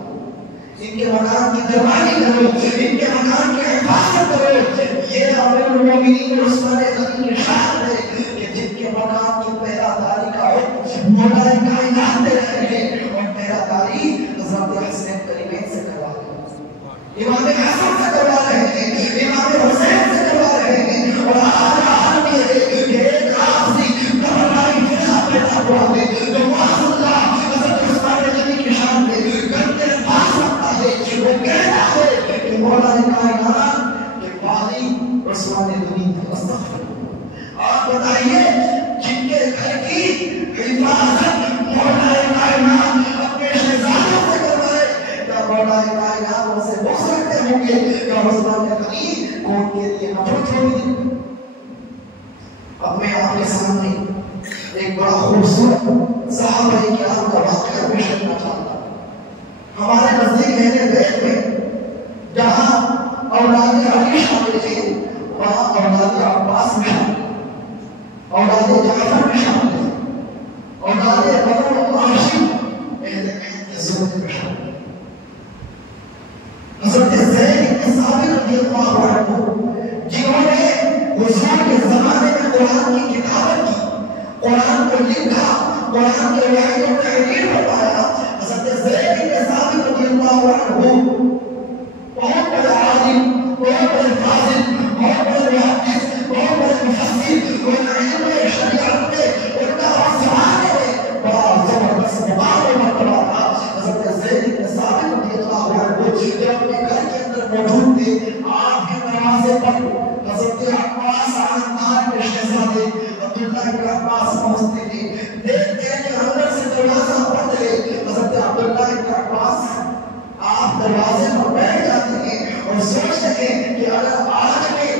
ان کے مقام کی دیوانی کرو، ان کے مقام کی حفاظت کرو۔ یہ امیر المومنین عثمان غنی کی شان ہے کہ جن کے مقام کی پہرہ داری کا حکم مولا کائنات دے رہے ہیں اور پہرہ داری حضرت حسین کریمین سے کروا رہے ہیں، امام حسن سے کروا رہے ہیں، امام حسین سے کروا رہے ہیں اور حال یہ ہے کہ ایک آخری کمرائی فرقہ پیدا ہوا ہے جو معاذ اللہ حضرت عثمان غنی کی شان میں کرتے پاس رکھتا ہے۔ وہ کہتا ہے کہ مولا کائنات کے والی عثمان غنی تھے۔ استغفر آپ بتائیے جن کے گھر کی حفاظت مولا کائنات اپنے شہزادوں سے کروائے، کیا مولا کائنات ان سے بغض رکھتے ہوں گے؟ کیا عثمان غنی کو ان کے لیے نفرت ہوگی؟ اب میں آپ کے سامنے ایک بڑا خوبصورت صحابہ کرام کا واقعہ پیش کرنا چاہتا ہوں۔ ہمارے نزدیک اہل بیت میں جہاں اولاد علی شامل تھے وہاں اولاد عباس میں شامل، اولاد جعفر میں شامل ہے، اولاد بنو ہاشم اہل بیت کے زمرے میں شامل ہے۔ حضرت زید بن ثابت رضی اللہ عنہ جنہوں نے حضور کے زمانے میں قرآن کی کتابت کی، قرآن کو لکھا، قرآن کے وحی و تحریر بتایا، حضرت زید بن ثابت رضی اللہ عنہ بہت بڑے عالم، بہت بڑے فاضل، بہت بڑے محدث، بہت بڑے مفسر اور علم شریعت میں ان کا زمانے میں بڑا زبردست مقام و مرتبہ تھا۔ حضرت زید بن ثابت رضی اللہ عنہ جب اپنے گھر کے اندر موجود تھے، آپ کے دروازے پر حضرت عباس خاندان کے شہزادے عبداللہ بن عباس پہنچتے تھے، دیکھتے ہیں کہ اندر سے دروازہ بند ہے، حضرت عبداللہ بن عباس آپ دروازے پر بیٹھ جاتے ہیں اور سوچتے ہیں کہ اگر آج میں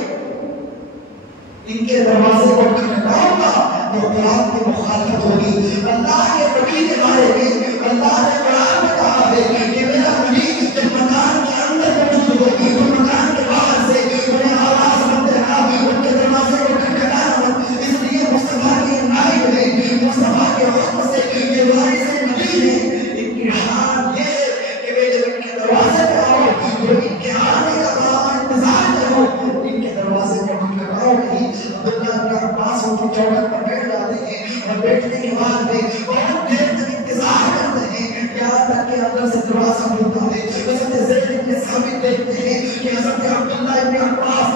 ان کے دروازے کو کھٹکھٹاؤں گا تو قرآن کی مخالفت ہوگی۔ اللہ کے نبی کے بارے میں اللہ نے قرآن میں کہا ہے کہ میرا نبی جب مکان کے اندر موجود ہو تو مکان کے باہر سے انہیں آواز مت دینا، ان کے دروازے کو کھٹکھٹانا مت۔ اس لیے مصطفیٰ کے نائب ہیں، مصطفیٰ کے حکم سے یہ وارث نبی ہیں، ان کی شان یہ ہے کہ وہ جب ان کے دروازے پہ آؤ تو ان کے آنے کا بڑا انتظار کرو، ان کے دروازے کو کھٹکھٹاؤ نہیں۔ عبداللہ بن عباس ان کی چوکٹ پر بیٹھ جاتے ہیں اور بیٹھنے کے بعد میں بہت دیر تک انتظار کرتے ہیں یہاں تک کہ اندر سے دروازہ کھلتا ہے۔ حضرت زید بن ثابت دیکھتے ہیں کہ حضرت عبداللہ بن عباس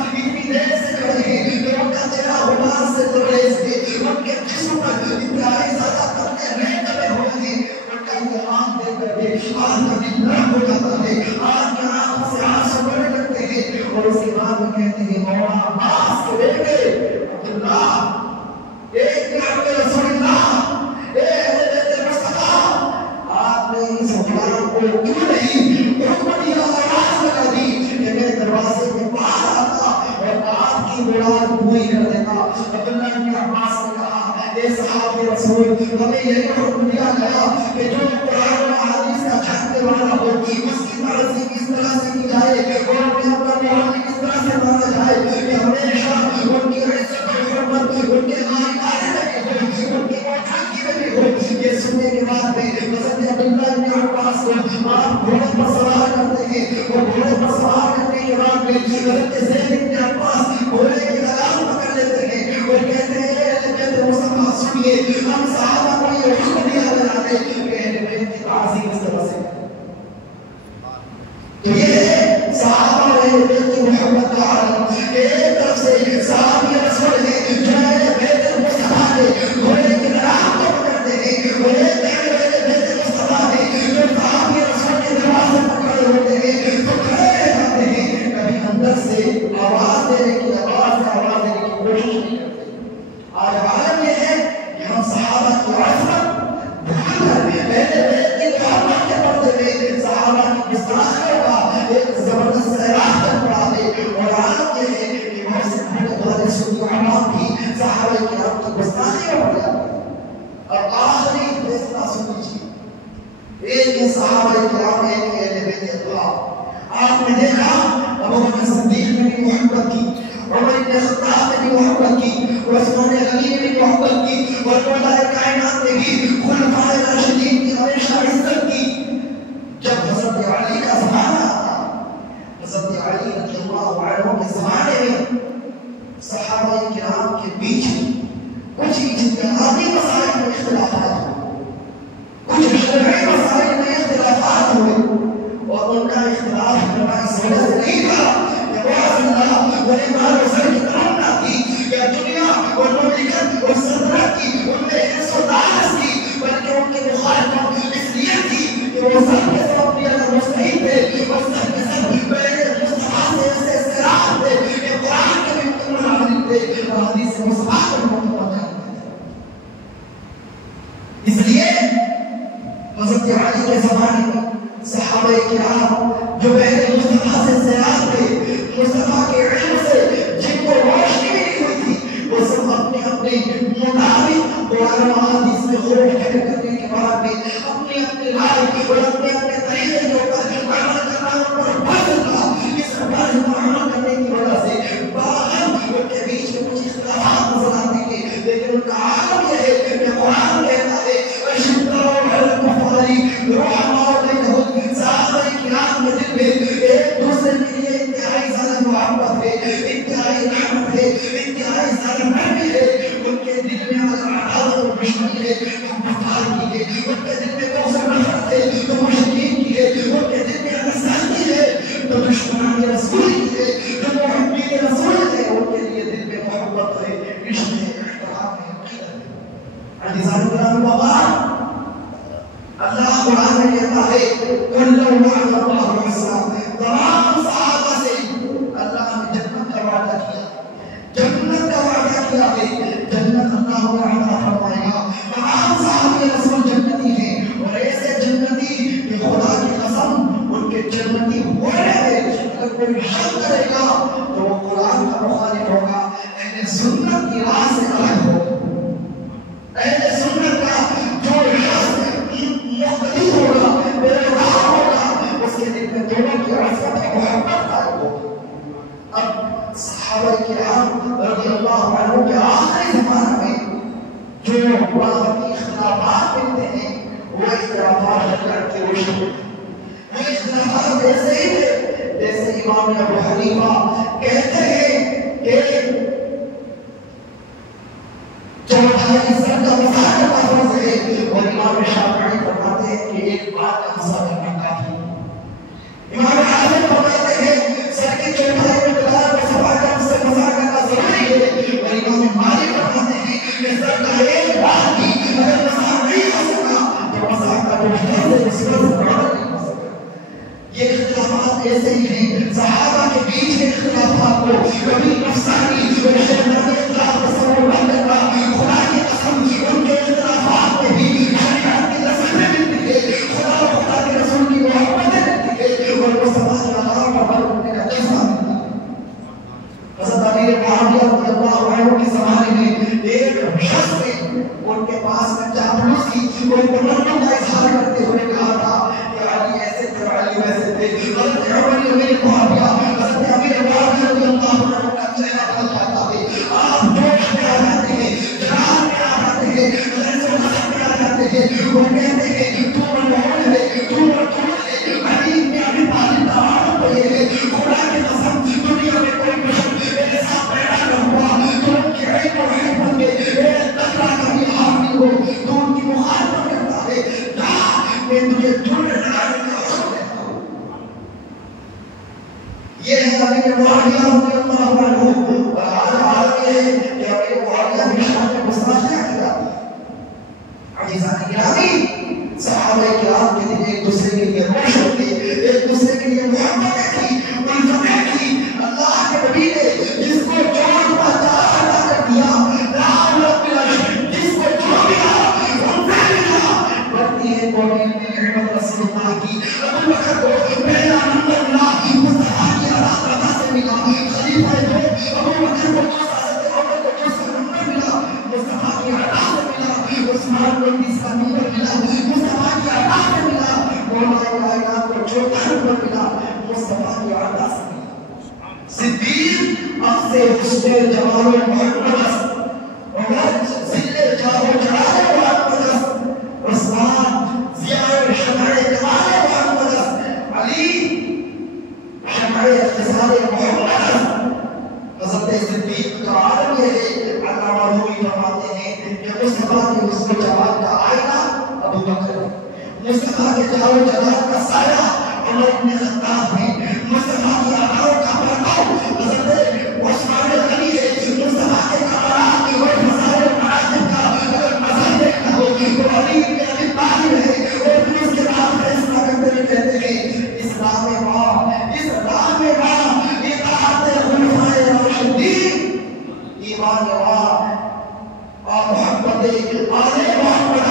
اتنی دیر سے کھڑے ہیں کہ ان کا چہرہ رہنمائی کر دیتا. عبداللہ بن عباس نے کہا اے صحابہ رسول ہمیں یہی حکم دیا گیا کہ جو قرآن و حدیث کا جاننے والا ہو اس کی مرضی اس طرح سے کی جائے اور اپنے محمد اس طرح سے مانا جائے کہ ہمیشہ ان کی عزت و حرمت ان کے آنے میں بھی ہو ان کی موجودگی میں بھی ہو. یہ سننے کے بعد بھی حضرت عبداللہ بن عباس کو آپ گھوڑے پر سوار کرتے ہیں اور گھوڑے پر سوار کرنے کے بعد بھی حضرت زید بن عباس گھوڑے کی لگام پکڑ لیتے ہیں اور کہتے ہیں مصطفیٰ سنیے ہم صحابہ کو یہ حکم دیا گیا ہے کہ اہل بیت کی تعظیم اس طرح سے تو یہ صحابہ اور اہل بیت کی محبت کا عالم ایک طرف سے صحابی رسول ہیں جو اہل بیت مصطفیٰ کے گھوڑے کی لگام کو پکڑتے ہیں اور ایک اہل بیت مصطفیٰ ہیں جو صحابی رسول کے دروازے پکڑے ہوتے ہیں تو کھڑے رہ جاتے ہیں کبھی اندر سے آواز دینے کی کوشش نہیں کرتے. آج عالم یہ ہے کہ ہم صحابہ کی عظمت بھول کر اہل بیت کی محبت کے پردے میں صحابہ کی گستاخیوں کا ایک زبردست اعراض کر پڑا ہے اور عالم یہ ہے کہ بہت سے بڑے بڑے سنی عوام بھی صحابہ کرام کی گستاخیوں پر جاتے ہیں. اور آخری فیصلہ سن لیجیے ایک یہ صحابہ کرام ایک اہل بیت اللہ آپ نے دیکھا ابو بکر صدیق نے بھی محبت کی عمر بن خطاب نے بھی محبت کی عثمان غنی نے بھی محبت کی اور مولا کائنات نے بھی خلفائے راشدین کی ہمیشہ عزت کی. جب حضرت علی کا زمانہ آتا حضرت علی رضی اللہ عنہ کے زمانے میں صحابہ کرام کے بیچ کچھ اجتماعی مسائل میں اختلافات ہوئے کچھ شرعی مسائل میں اختلافات ہوئے اور ان کا اختلاف کرنا اس وجہ سے نہیں تھا کہ ولمال وزر کی تمنا تھی کہ دنیا اور مملکت اور سلطنت کی ان میں حص و دارس کی بلکہ ان کے مخالفوں اس لیے تھی کہ وہ سب کے سب اپنی اگر مستحب تھے اور سب کے سب پہلے مصطفیٰ سے ایسے استراحت تھے کہ قرآن کے بھی مکمل عالم تھے اور حدیث مصطفیٰ کے مکمل عالم تھے. اس لیے حضرت علی کے زمانے میں صحابہ کرام جو پہلے مصطفیٰ سے استراحت تھے مصطفیٰ کے علم سے جن کو روشنی ملی ہوئی تھی وہ سب اپنے اپنے مطابق قرآن و حدیث میں خوب فکر کرنے کے بعد بھی اپنے اپنے رائے اور اپنے اپنے طریقے کے اوپر عمل کرنا پر بھر تھا. اس پر عمل کرنے کی وجہ سے باہم ان کے بیچ میں کچھ اختلافات نظر آتے ہیں لیکن ان کا عالم یہ ہے کہ قرآن کہتا ہے اشداء علی الکفار رحماء بینہم صحابہ کرام کے دل میں ایک دوسرے کے لیے انتہائی زیادہ محبت ہے انتہائی رحمت ہے انتہائی زیادہ محبت ہے. ان کے دل میں اگر عداوت اور دشمنی ہے تو کفار کی ہے ان کے دل میں بغض و نفرت ہے تو مشرکین کی ہے ان کے دل میں اگر سختی ہے تو دشمنان رسول کی ہے جو محبین رسول ہے ان کے لیے دل میں محبت ہے عشق ہے احترام ہے عقیدت ہے. عزیزان کرام وبار اللہ قرآن میں کہتا ہے کل وعد اللہ الحسنى تمام صحابہ سے اللہ نے جنت کا وعدہ کیا جنت کا وعدہ کیا ہے جنت اللہ وعدہ فرمائے گا. تمام صحابہ رسول جنتی ہیں اور ایسے جنتی کہ خدا کی قسم ان کے جنتی ہونے میں اگر کوئی شک کرے گا تو وہ قرآن کا مخالف ہوگا اہل سنت کی راہ سے الگ ہوگا. اہل سنت کا جو مختلف ہوگا میرے راہ ہوگا اس کے دل میں دونوں کی عزت اور محبت قائم ہوگی. اب صحابہ کرام رضی اللہ عنہ کے آخری زمانہ میں جو باقی اختلافات ملتے ہیں وہ اختلافات حقیقت کی روشنی وہ اختلافات ایسے ہی تھے جیسے امام ابو حنیفہ کہتے ہیں کہ جو بھائی سب کا مسائل کا فرض ہے اور امام شافعی فرماتے ہیں کہ ایک بات کا مسئلہ کرنا کافی. امام حنیفہ فرماتے ہیں سر کی چوٹھائی میں بلال کو صفا کرنے سے مسا کرنا ضروری ہے اور امام مالک فرماتے ہیں کہ سر کا ایک بات کی اگر مسا نہیں ہو سکا تو مسا کا چوٹھائی سے اس پر برابر نہیں ہو سکا. یہ اختلافات ایسے ہی ہیں صحابہ کے بیچ کے اختلافات کو کبھی افسانی اور شیطانی اختلاف تصور نہ کرنا. خدا کی قسم ان کے اختلافات میں بھی شریعت یہ ہے کہ امیر معاویہ بھی شان میں گستاخیاں کیا. عزیزان گرامی، صحابہ کرام کے دل ایک دوسرے کے لیے روشن تھے، ایک دوسرے کے لیے محبت تھی، الفت تھی. اللہ کے نبی نے جس کو جو عطا کر دیا، رام رب العالمین جس کو جو ملا ان سے ملا. بڑھتی ہے قومیں نعمت رسول اللہ کی. ابو بکر کو پہلا نمبر ملا، مصطفیٰ کی عطا سے ملا. خلیفہ دو ابو بکر کو مصطفیٰ کی عطا سے ملا. عثمان کو تیسرا نمبر ملا، مصطفیٰ کی عطا سے ملا. مولا کائنات کو چوتھا نمبر ملا، مصطفیٰ کی عطا سے ملا. صدیق اقصے حسن جمال و محمد، عمر ذل جاه و جلال و محمد، عثمان ضیاء و شمع جمال محمد، علی شمع اتصال محمد. حضرت صدیق کا عالم یہ ہے، علامہ رومی فرماتے ہیں کہ مصطفیٰ کے حسن جمال کا آئینہ ابو بکر، مصطفیٰ کے جلال و جلال کا سایہ عمر بن خطاب ہے، مصطفیٰ کی عطاؤں کا برکاؤ حضرت عثمان غنی ہے. مصطفیٰ کے کمالات اور فضائل و مراتب کا اگر مزہ دیکھنا ہو تو علی بن ابی طالب ہے. اور پھر اس کے بعد فیصلہ کرتے ہوئے کہتے ہیں اسلام ماں، اسلام ماں، اطاعت خلفائے راشدین، ایمان ماں اور محبت آل محمد.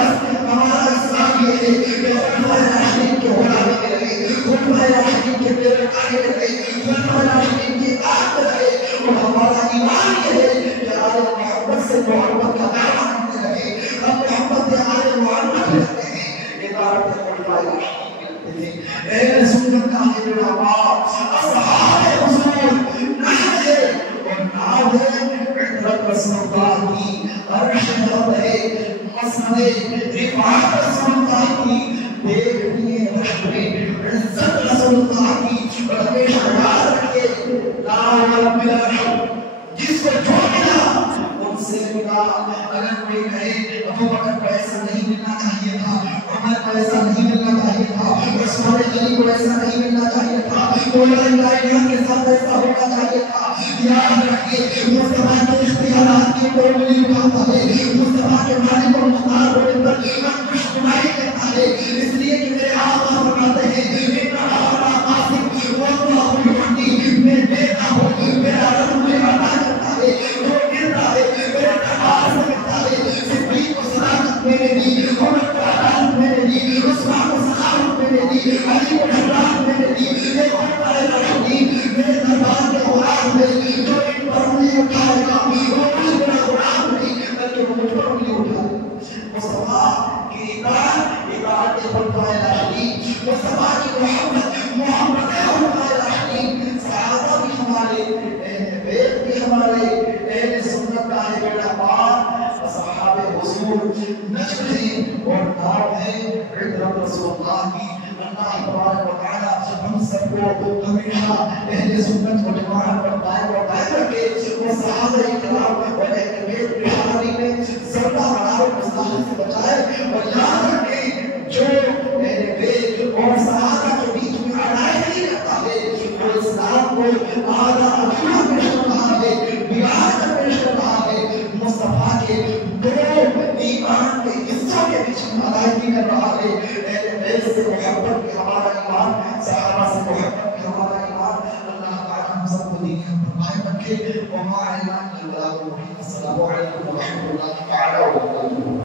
ہمارا اسلام یہ ہے کہ خلفائے راشدین کے غلامی میں رہے، خلفائے راشدین کے پیروکاری میں رہے، خلفائے راشدین کی اطاعت میں رہے. اور ہمارا ایمان یہ ہے کہ آل محمد سے محبت کا دعویٰ کرتے رہے. ہم محبت آل محمد کرتے ہیں، اطاعت خلفائے راشدین کرتے ہیں. اہل سنت کا یہ علماء اصحاب حضور نام ہے اور نام ہے عطرت رسول اللہ کی، عرش رب ہے، مسند رفعت رسول اللہ کی، دیکھنی ہے رشت میں عزت رسول اللہ کی. اور ہمیشہ یاد رکھیے نام رب العالمین جس کو جو ملا ان سے ملا. اگر کوئی کہے ابو بکر کو ایسا نہیں ملنا چاہیے تھا، عمر کو ایسا نہیں ملنا چاہیے تھا، عثمان غنی کو ایسا نہیں ملنا چاہیے تھا، مولا کائنات کے ساتھ ایسا ہونا چاہیے تھا، یاد رکھیے مصطفیٰ کے اختیارات کی کوئی نہیں اٹھاتا ہے. مصطفیٰ کے مالک و مختار ہونے پر ہم خوشنمائی کرتا ہے. اس لیے کہ میرے آقا فرماتے ہیں میں دیتا ہوں، میرا رب مجھے عطا کرتا ہے، وہ ملتا ہے میرے دربار سے ملتا ہے. صدیق کو صداقت میں نے دی، عمر کو عدالت میں نے دی، عثمان کو سخاوت میں نے دی، علی کو شجاعت میں نے دی. یہ خلفائے راشدین میرے دربار کے غلام ہیں. جو ان پر انگلی اٹھائے گا وہ مجھ میرا غلام نہیں بلکہ وہ مجھ پر انگلی اٹھائے گا. مصطفیٰ کی اطاعت خلفائے راشدین، مصطفیٰ کی محبت خلفائے راشدین. صحابہ بھی ہمارے، اہل بیت بھی ہمارے، اہل سنت کا ہے بیٹا پاک اصحاب حضور نجم ہے اور نام ہے عطرت رسول اللہ کی. اللہ تبارک و تعالی ہم سب کو ہمیشہ اہل سنت و جماعت پر قائم و دائم رکھے. وہ صحابہ کرام اور اہل بیت کی شادی میں زندہ بنا اور گستاخی سے بچائے. اور یاد رکھیں جو اہل بیت اور صحابہ کے بیچ میں اڑائی نہیں کرتا ہے وہ اسلام کو آدھا ادھورا پیش کر رہا ہے، بگاڑ کر پیش کر رہا ہے. مصطفیٰ کے دو ایمان کے حصوں کے بیچ میں علیحدگی کر رہا ہے. اہل بیت سے محبت بھی ہمارا ایمان، صحابہ سے محبت بھی ہمارا ایمان. اللہ تعالی ہم سب کو دین پر قائم رکھے. وما علینا الا البلاغ المبین. السلام علیکم ورحمۃ اللہ تعالی وبرکاتہ.